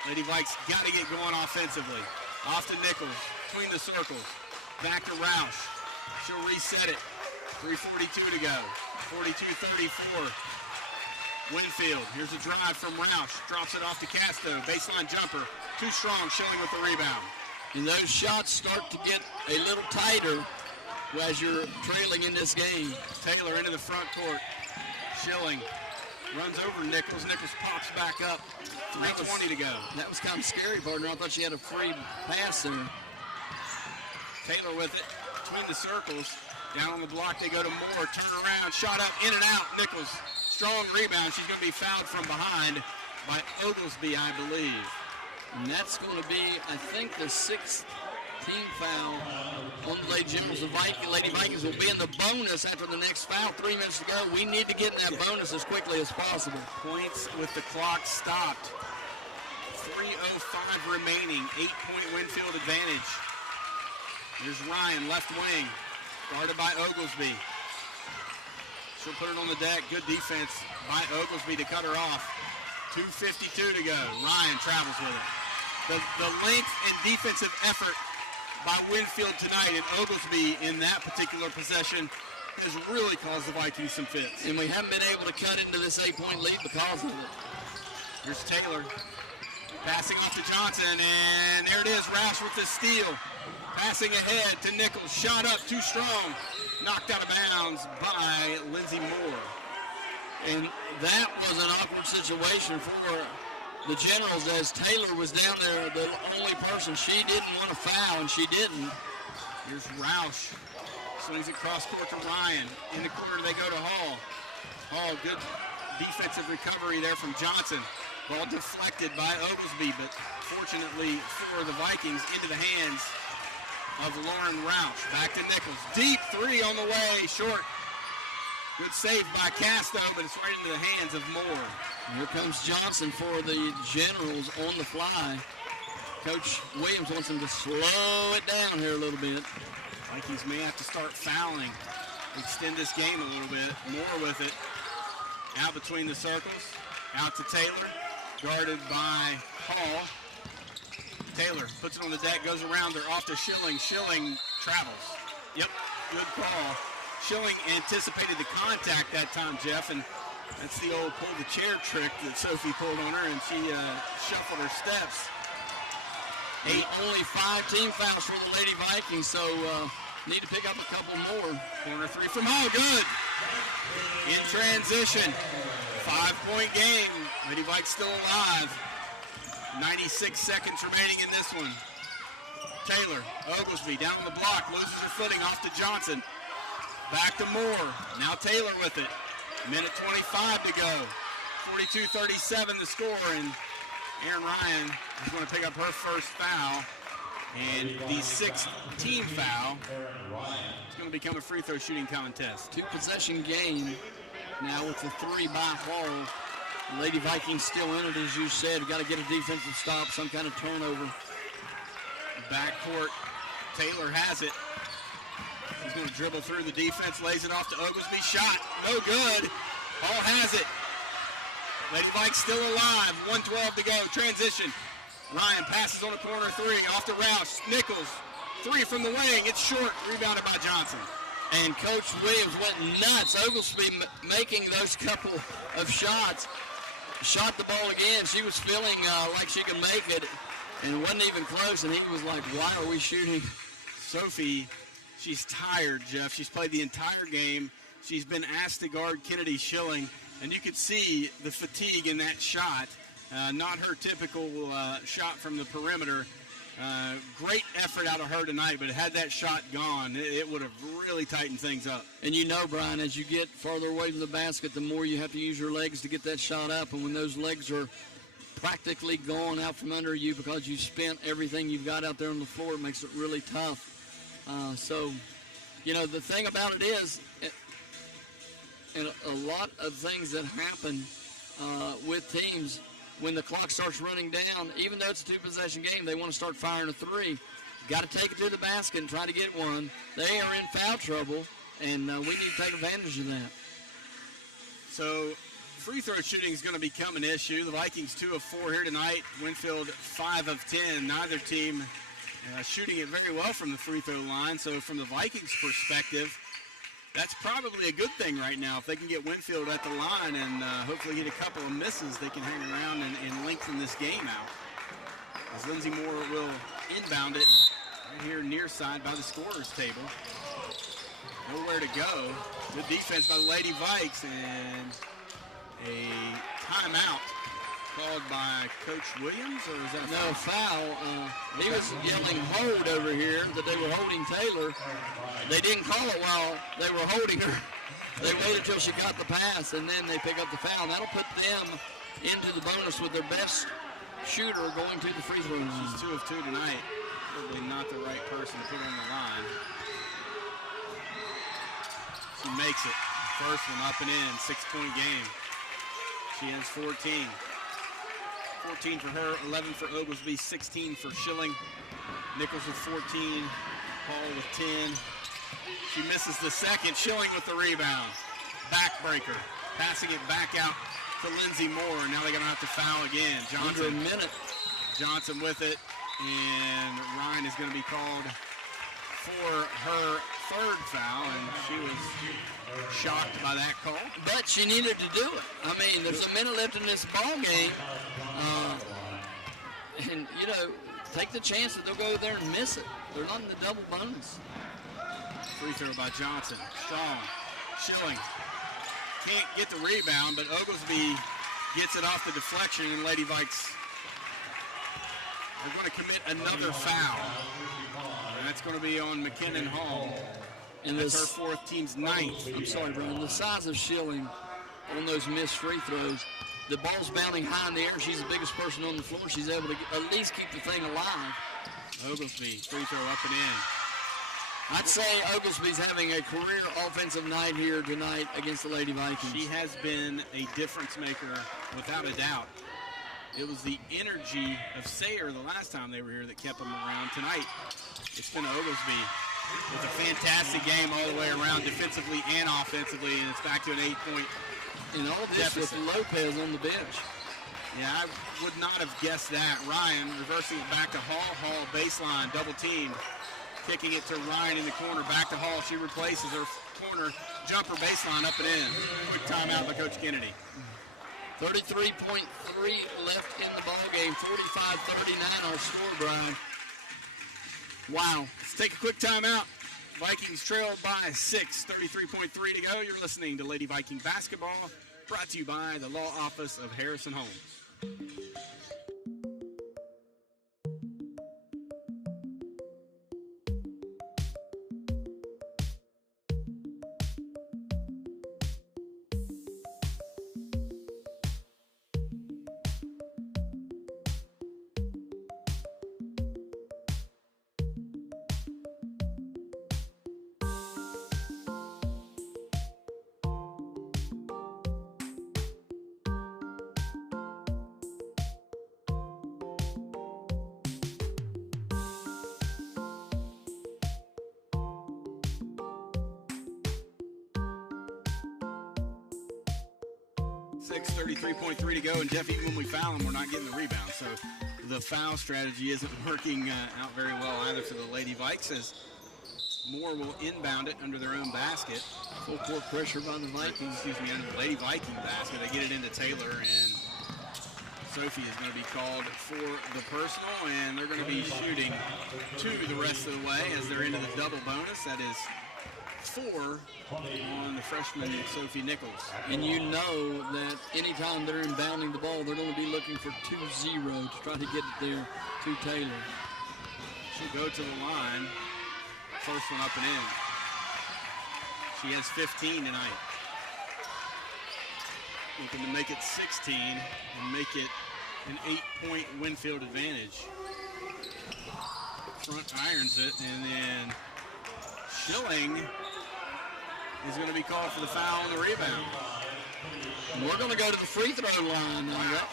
Lady Vikes got to get going offensively. Off to Nichols, between the circles. Back to Roush. She'll reset it. 3:42 to go. 42-34. Winfield. Here's a drive from Roush. Drops it off to Casto. Baseline jumper. Too strong. Schilling with the rebound. And those shots start to get a little tighter as you're trailing in this game. Taylor into the front court. Schilling runs over Nichols. Nichols pops back up. 3:20 to go. That was kind of scary, partner. I thought she had a free pass there. Taylor with it. Between the circles. Down on the block, they go to Moore. Turn around, shot up, in and out. Nichols, strong rebound. She's going to be fouled from behind by Oglesby, I believe. And that's going to be, I think, the 6th team foul on the Lady Generals. The Lady Vikings will be in the bonus after the next foul. 3 minutes to go. We need to get in that bonus as quickly as possible. Points with the clock stopped. 3:05 remaining. 8-point Winfield advantage. There's Ryan, left wing. Guarded by Oglesby. She'll put it on the deck. Good defense by Oglesby to cut her off. 2:52 to go. Ryan travels with it. The length and defensive effort by Winfield tonight and Oglesby in that particular possession has really caused the Vikings some fits. And we haven't been able to cut into this 8-point lead because of it. Here's Taylor. Passing off to Johnson, and there it is. Roush with the steal. Passing ahead to Nichols. Shot up, too strong. Knocked out of bounds by Lindsey Moore. And that was an awkward situation for the Generals as Taylor was down there, the only person she didn't want to foul, and she didn't. Here's Roush. Swings it cross court to Ryan. In the corner they go to Hall. Hall, good defensive recovery there from Johnson. Ball deflected by Oglesby, but fortunately for the Vikings, into the hands of Lauren Roush. Back to Nichols. Deep three on the way, short. Good save by Casto, but it's right into the hands of Moore. Here comes Johnson for the Generals on the fly. Coach Williams wants him to slow it down here a little bit. Vikings may have to start fouling, extend this game a little bit. Moore with it. Out between the circles. Out to Taylor. Guarded by Hall. Taylor puts it on the deck, goes around her, off to Schilling. Schilling travels. Yep, good call. Schilling anticipated the contact that time, Jeff, and that's the old pull the chair trick that Sophie pulled on her, and she shuffled her steps. Only 5 team fouls for the Lady Vikings, so need to pick up a couple more. Corner three from Hall, good. In transition, 5-point game. Lady Vikes still alive. 96 seconds remaining in this one. Taylor, Oglesby down on the block, loses her footing off to Johnson. Back to Moore. Now Taylor with it. Minute 25 to go. 42-37 the score, and Aaron Ryan is going to pick up her first foul. And the 6th team foul is going to become a free throw shooting contest. 2-possession game now with the 3 by Hall. Lady Vikings still in it, as you said. We've got to get a defensive stop, some kind of turnover. Backcourt, Taylor has it. He's going to dribble through the defense, lays it off to Oglesby. Shot, no good. Hall has it. Lady Vikes still alive. 1:12 to go. Transition. Ryan passes on a corner 3, off to Roush. Nichols, 3 from the wing. It's short, rebounded by Johnson. And Coach Williams went nuts. Oglesby making those couple of shots. Shot the ball again. She was feeling like she could make it, and it wasn't even close, and he was like, why are we shooting? Sophie, she's tired, Jeff. She's played the entire game. She's been asked to guard Kennedy Schilling, and you could see the fatigue in that shot. Not her typical shot from the perimeter. Great effort out of her tonight, but had that shot gone, it would have really tightened things up. And you know, Brian, as you get farther away from the basket, the more you have to use your legs to get that shot up. And when those legs are practically gone out from under you because you spent everything you've got out there on the floor, it makes it really tough. So, you know, the thing about it is, and a lot of things that happen with teams, when the clock starts running down, even though it's a two-possession game, they want to start firing a three. Got to take it to the basket and try to get one. They are in foul trouble, and we need to take advantage of that. So free throw shooting is going to become an issue. The Vikings 2 of 4 here tonight. Winfield 5 of 10. Neither team shooting it very well from the free throw line. So from the Vikings' perspective, that's probably a good thing right now. If they can get Winfield at the line and hopefully get a couple of misses, they can hang around and lengthen this game out. As Lindsey Moore will inbound it right here near side by the scorer's table. Nowhere to go. Good defense by the Lady Vikes, and a timeout called by Coach Williams, or is that no foul? He was yelling hold over here that they were holding Taylor. They didn't call it while they were holding her. They waited until she got the pass, and then they pick up the foul. That'll put them into the bonus with their best shooter going to the free throw line. She's 2 of 2 tonight. Probably not the right person to put on the line. She makes it. First one up and in. 6-point game. She has 14. 14 for her, 11 for Oglesby, 16 for Schilling. Nichols with 14, Paul with 10. She misses the second. Schilling with the rebound. Backbreaker. Passing it back out to Lindsey Moore. Now they're going to have to foul again. Under a minute. Johnson with it. And Ryan is going to be called for her third foul, and she was shocked by that call. But she needed to do it. I mean, there's a minute left in this ball game. And, you know, take the chance that they'll go there and miss it. They're not in the double bonus. Free throw by Johnson. Strong. Schilling. Can't get the rebound, but Oglesby gets it off the deflection, and Lady Vikes are going to commit another foul. And that's going to be on McKinnon Hall. And that's her fourth, team's ninth. I'm sorry, Brian. The size of Schilling on those missed free throws, the ball's bounding high in the air. She's the biggest person on the floor. She's able to at least keep the thing alive. Oglesby, free throw up and in. I'd say Oglesby's having a career offensive night here tonight against the Lady Vikings. She has been a difference maker without a doubt. It was the energy of Sayer the last time they were here that kept them around. Tonight, it's been Oglesby with a fantastic game all the way around, defensively and offensively, and it's back to an 8-point and all this deficit. With Lopez on the bench. Yeah, I would not have guessed that. Ryan reversing it back to Hall. Hall baseline, double team. Kicking it to Ryan in the corner, back to Hall. She replaces her corner jumper baseline up and in. Quick timeout by Coach Kennedy. 33.3 left in the ball game. 45-39 our score, Brian. Wow. Let's take a quick timeout. Vikings trail by 6, 33.3 to go. You're listening to Lady Viking Basketball, brought to you by the Law Office of Harrison Holmes. 33.3 to go, and Jeff, even when we foul them, we're not getting the rebound. So the foul strategy isn't working out very well either for the Lady Vikes, as Moore will inbound it under their own basket. Full court pressure by the Vikings. Excuse me, under the Lady Viking basket. They get it into Taylor, and Sophie is going to be called for the personal, and they're going to be shooting 2 the rest of the way as they're into the double bonus. That is 4 on the freshman Sophie Nichols. And you know that anytime they're inbounding the ball, they're going to be looking for 2-0 to try to get it there to Taylor. She'll go to the line. First one up and in. She has 15 tonight. Looking to make it 16 and make it an 8-point Winfield advantage. Front irons it, and then Schilling is going to be called for the foul on the rebound. We're going to go to the free throw line.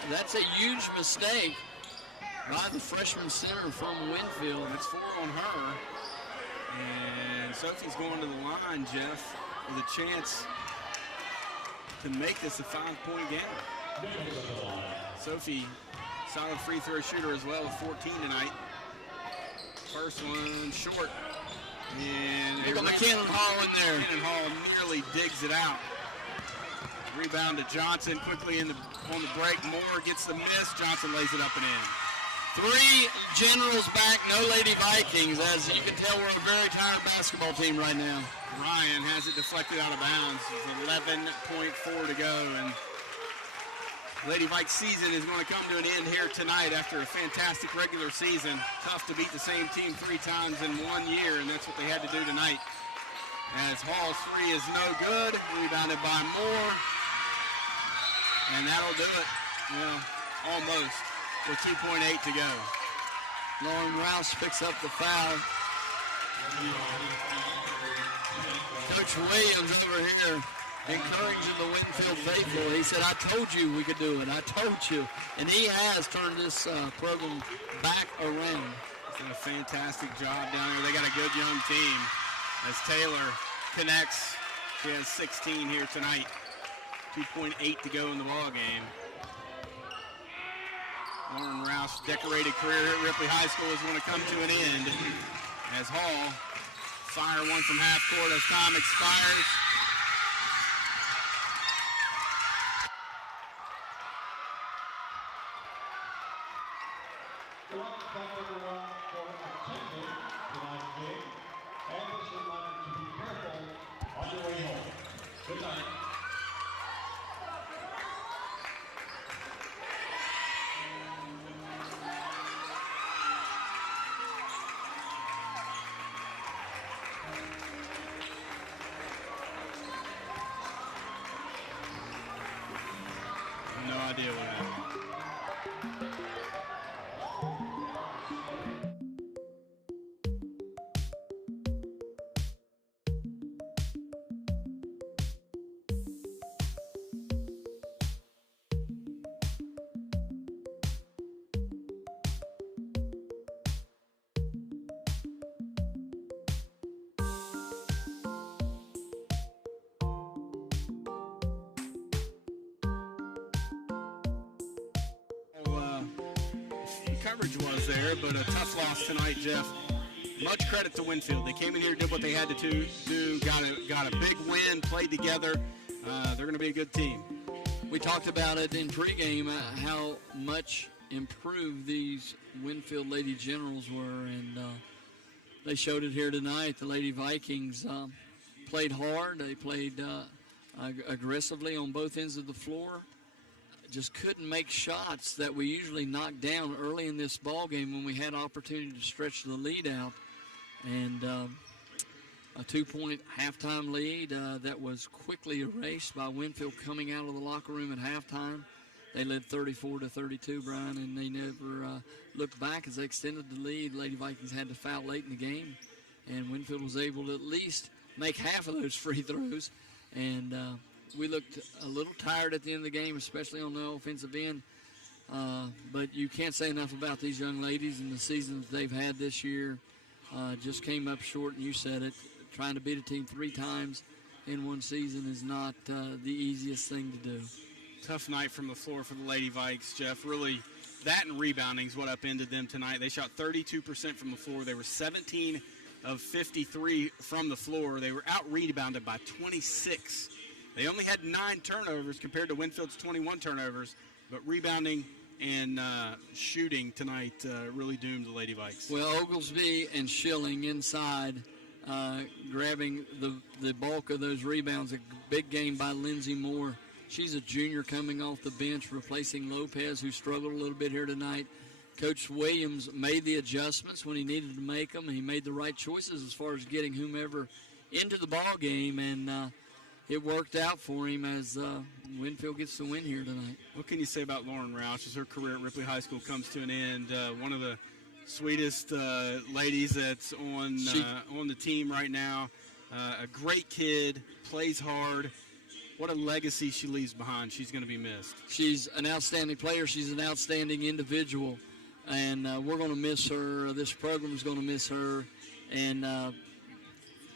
That's a huge mistake by the freshman center from Winfield. That's 4 on her. And Sophie's going to the line, Jeff, with a chance to make this a 5-point game. Sophie, solid free throw shooter as well with 14 tonight. First one short. And they got McKinnon Hall in there. McKinnon Hall nearly digs it out. Rebound to Johnson quickly on the break. Moore gets the miss. Johnson lays it up and in. 3 Generals back, no Lady Vikings. As you can tell, we're a very tired basketball team right now. Ryan has it deflected out of bounds. There's 11.4 to go, and Lady Vikes season is going to come to an end here tonight after a fantastic regular season. Tough to beat the same team 3 times in 1 year, and that's what they had to do tonight. As Hall's 3 is no good, rebounded by Moore, and that'll do it. Well, almost, with 2.8 to go. Lauren Rouse picks up the foul. Coach Williams over here encouraging the Winfield faithful. He said, I told you we could do it. I told you. And he has turned this program back around. He's done a fantastic job down there. They got a good young team. As Taylor connects, she has 16 here tonight. 2.8 to go in the ball game. Lauren Rouse's decorated career at Ripley High School is going to come to an end as Hall fire one from half court as time expires. Thank everyone for attending tonight's game, and just a reminder to be careful on your way home. Good night. No idea what happened. Coverage was there, but a tough loss tonight, Jeff. Much credit to Winfield. They came in here, did what they had to do, got a big win, played together. They're going to be a good team. We talked about it in pregame, how much improved these Winfield Lady Generals were, and they showed it here tonight. The Lady Vikings played hard. They played aggressively on both ends of the floor. Just couldn't make shots that we usually knock down early in this ball game when we had opportunity to stretch the lead out. And a 2-point halftime lead that was quickly erased by Winfield coming out of the locker room at halftime. They led 34-32, Brian, and they never looked back as they extended the lead. Lady Vikings had to foul late in the game, and Winfield was able to at least make half of those free throws. And we looked a little tired at the end of the game, especially on the offensive end. But you can't say enough about these young ladies and the season that they've had this year. Just came up short, and you said it. Trying to beat a team 3 times in one season is not the easiest thing to do. Tough night from the floor for the Lady Vikes, Jeff. Really, that and rebounding is what upended them tonight. They shot 32% from the floor. They were 17 of 53 from the floor. They were out-rebounded by 26. They only had 9 turnovers compared to Winfield's 21 turnovers, but rebounding and shooting tonight really doomed the Lady Vikes. Well, Oglesby and Schilling inside, grabbing the bulk of those rebounds. A big game by Lindsey Moore. She's a junior coming off the bench, replacing Lopez, who struggled a little bit here tonight. Coach Williams made the adjustments when he needed to make them. He made the right choices as far as getting whomever into the ball game, and it worked out for him as Winfield gets the win here tonight. What can you say about Lauren Roush as her career at Ripley High School comes to an end? One of the sweetest ladies that's on the team right now. A great kid, plays hard. What a legacy she leaves behind. She's going to be missed. She's an outstanding player. She's an outstanding individual, and we're going to miss her. This program is going to miss her, and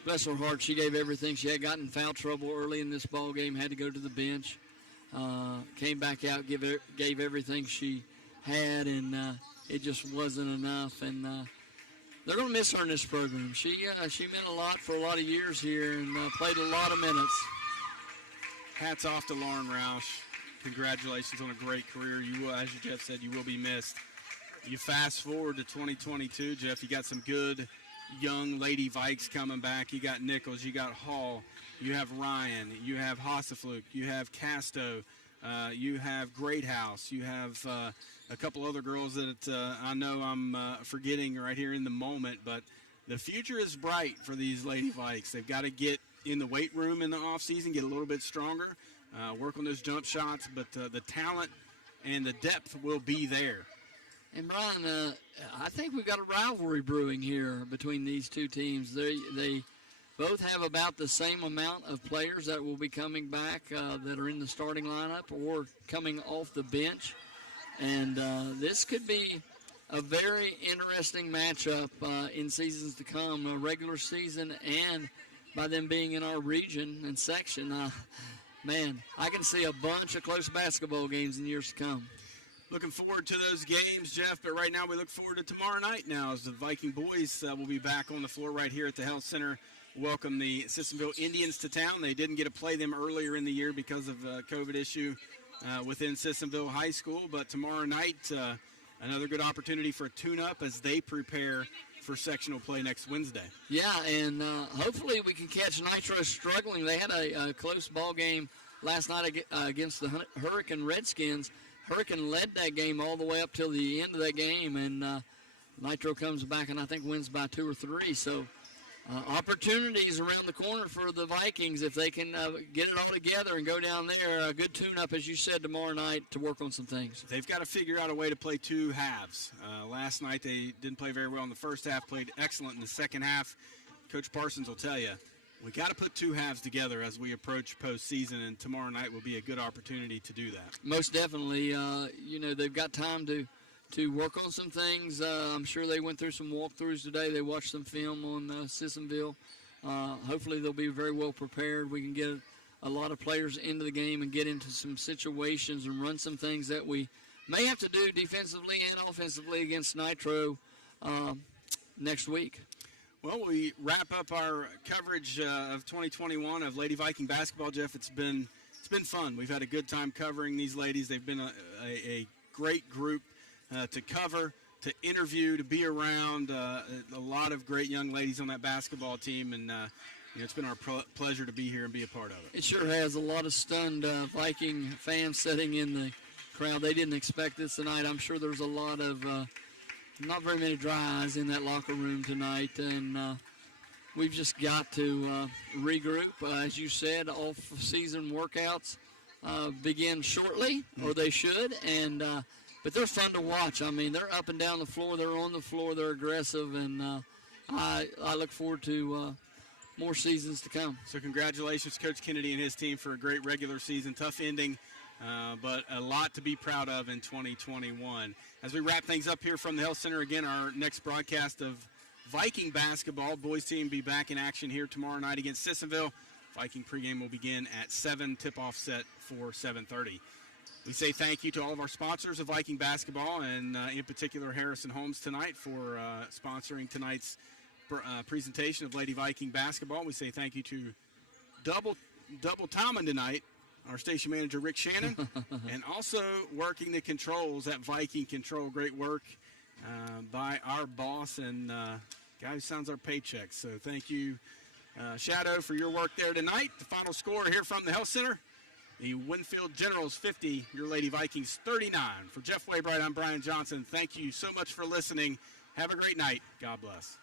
bless her heart, she gave everything. She had gotten in foul trouble early in this ball game, had to go to the bench, came back out, gave everything she had, and it just wasn't enough. And they're going to miss her in this program. She meant a lot for a lot of years here and played a lot of minutes. Hats off to Lauren Roush. Congratulations on a great career. You will, as Jeff said, you will be missed. You fast forward to 2022, Jeff, you got some good young Lady Vikes coming back. You got Nichols, you got Hall, you have Ryan, you have Hassefluke, you have Casto, you have Greathouse, you have a couple other girls that I know I'm forgetting right here in the moment, but the future is bright for these Lady Vikes. They've got to get in the weight room in the offseason, get a little bit stronger, work on those jump shots, but the talent and the depth will be there. And Brian, I think we've got a rivalry brewing here between these two teams. They both have about the same amount of players that will be coming back that are in the starting lineup or coming off the bench. And this could be a very interesting matchup in seasons to come, a regular season, and by them being in our region and section. Man, I can see a bunch of close basketball games in years to come. Looking forward to those games, Jeff, but right now we look forward to tomorrow night now as the Viking boys will be back on the floor right here at the Health Center. Welcome the Sissonville Indians to town. They didn't get to play them earlier in the year because of a COVID issue within Sissonville High School, but tomorrow night another good opportunity for a tune-up as they prepare for sectional play next Wednesday. Yeah, and hopefully we can catch Nitro struggling. They had a close ball game last night against the Hurricane Redskins. Hurricane led that game all the way up till the end of that game, and Nitro comes back and I think wins by 2 or 3. So opportunities around the corner for the Vikings if they can get it all together and go down there. A good tune-up, as you said, tomorrow night to work on some things. They've got to figure out a way to play 2 halves. Last night they didn't play very well in the first half, played excellent in the second half. Coach Parsons will tell you, we got to put 2 halves together as we approach postseason, and tomorrow night will be a good opportunity to do that. Most definitely. They've got time to work on some things. I'm sure they went through some walkthroughs today. They watched some film on Sissonville. Hopefully they'll be very well prepared. We can get a lot of players into the game and get into some situations and run some things that we may have to do defensively and offensively against Nitro next week. Well, we wrap up our coverage of 2021 of Lady Viking basketball, Jeff. It's been fun. We've had a good time covering these ladies. They've been a great group to cover, to interview, to be around. A lot of great young ladies on that basketball team, and it's been our pleasure to be here and be a part of it. It sure has. A lot of stunned Viking fans sitting in the crowd. They didn't expect this tonight. I'm sure there's a lot of not very many dry eyes in that locker room tonight, and we've just got to regroup. As you said, off-season workouts begin shortly, or they should, and but they're fun to watch. I mean, they're up and down the floor, they're on the floor, they're aggressive, and I look forward to more seasons to come. So congratulations, Coach Kennedy and his team, for a great regular season. Tough ending, but a lot to be proud of in 2021. As we wrap things up here from the Health Center, again, our next broadcast of Viking basketball. Boys team be back in action here tomorrow night against Sissonville. Viking pregame will begin at 7, tip-off set for 7:30. We say thank you to all of our sponsors of Viking basketball, and in particular Harrison Homes tonight for sponsoring tonight's presentation of Lady Viking basketball. We say thank you to double timing tonight, our station manager Rick Shannon, and also working the controls at Viking Control. Great work by our boss and guy who signs our paychecks. So thank you, Shadow, for your work there tonight. The final score here from the Health Center: the Winfield Generals 50, your Lady Vikings 39. For Jeff Waybright, I'm Brian Johnson. Thank you so much for listening. Have a great night. God bless.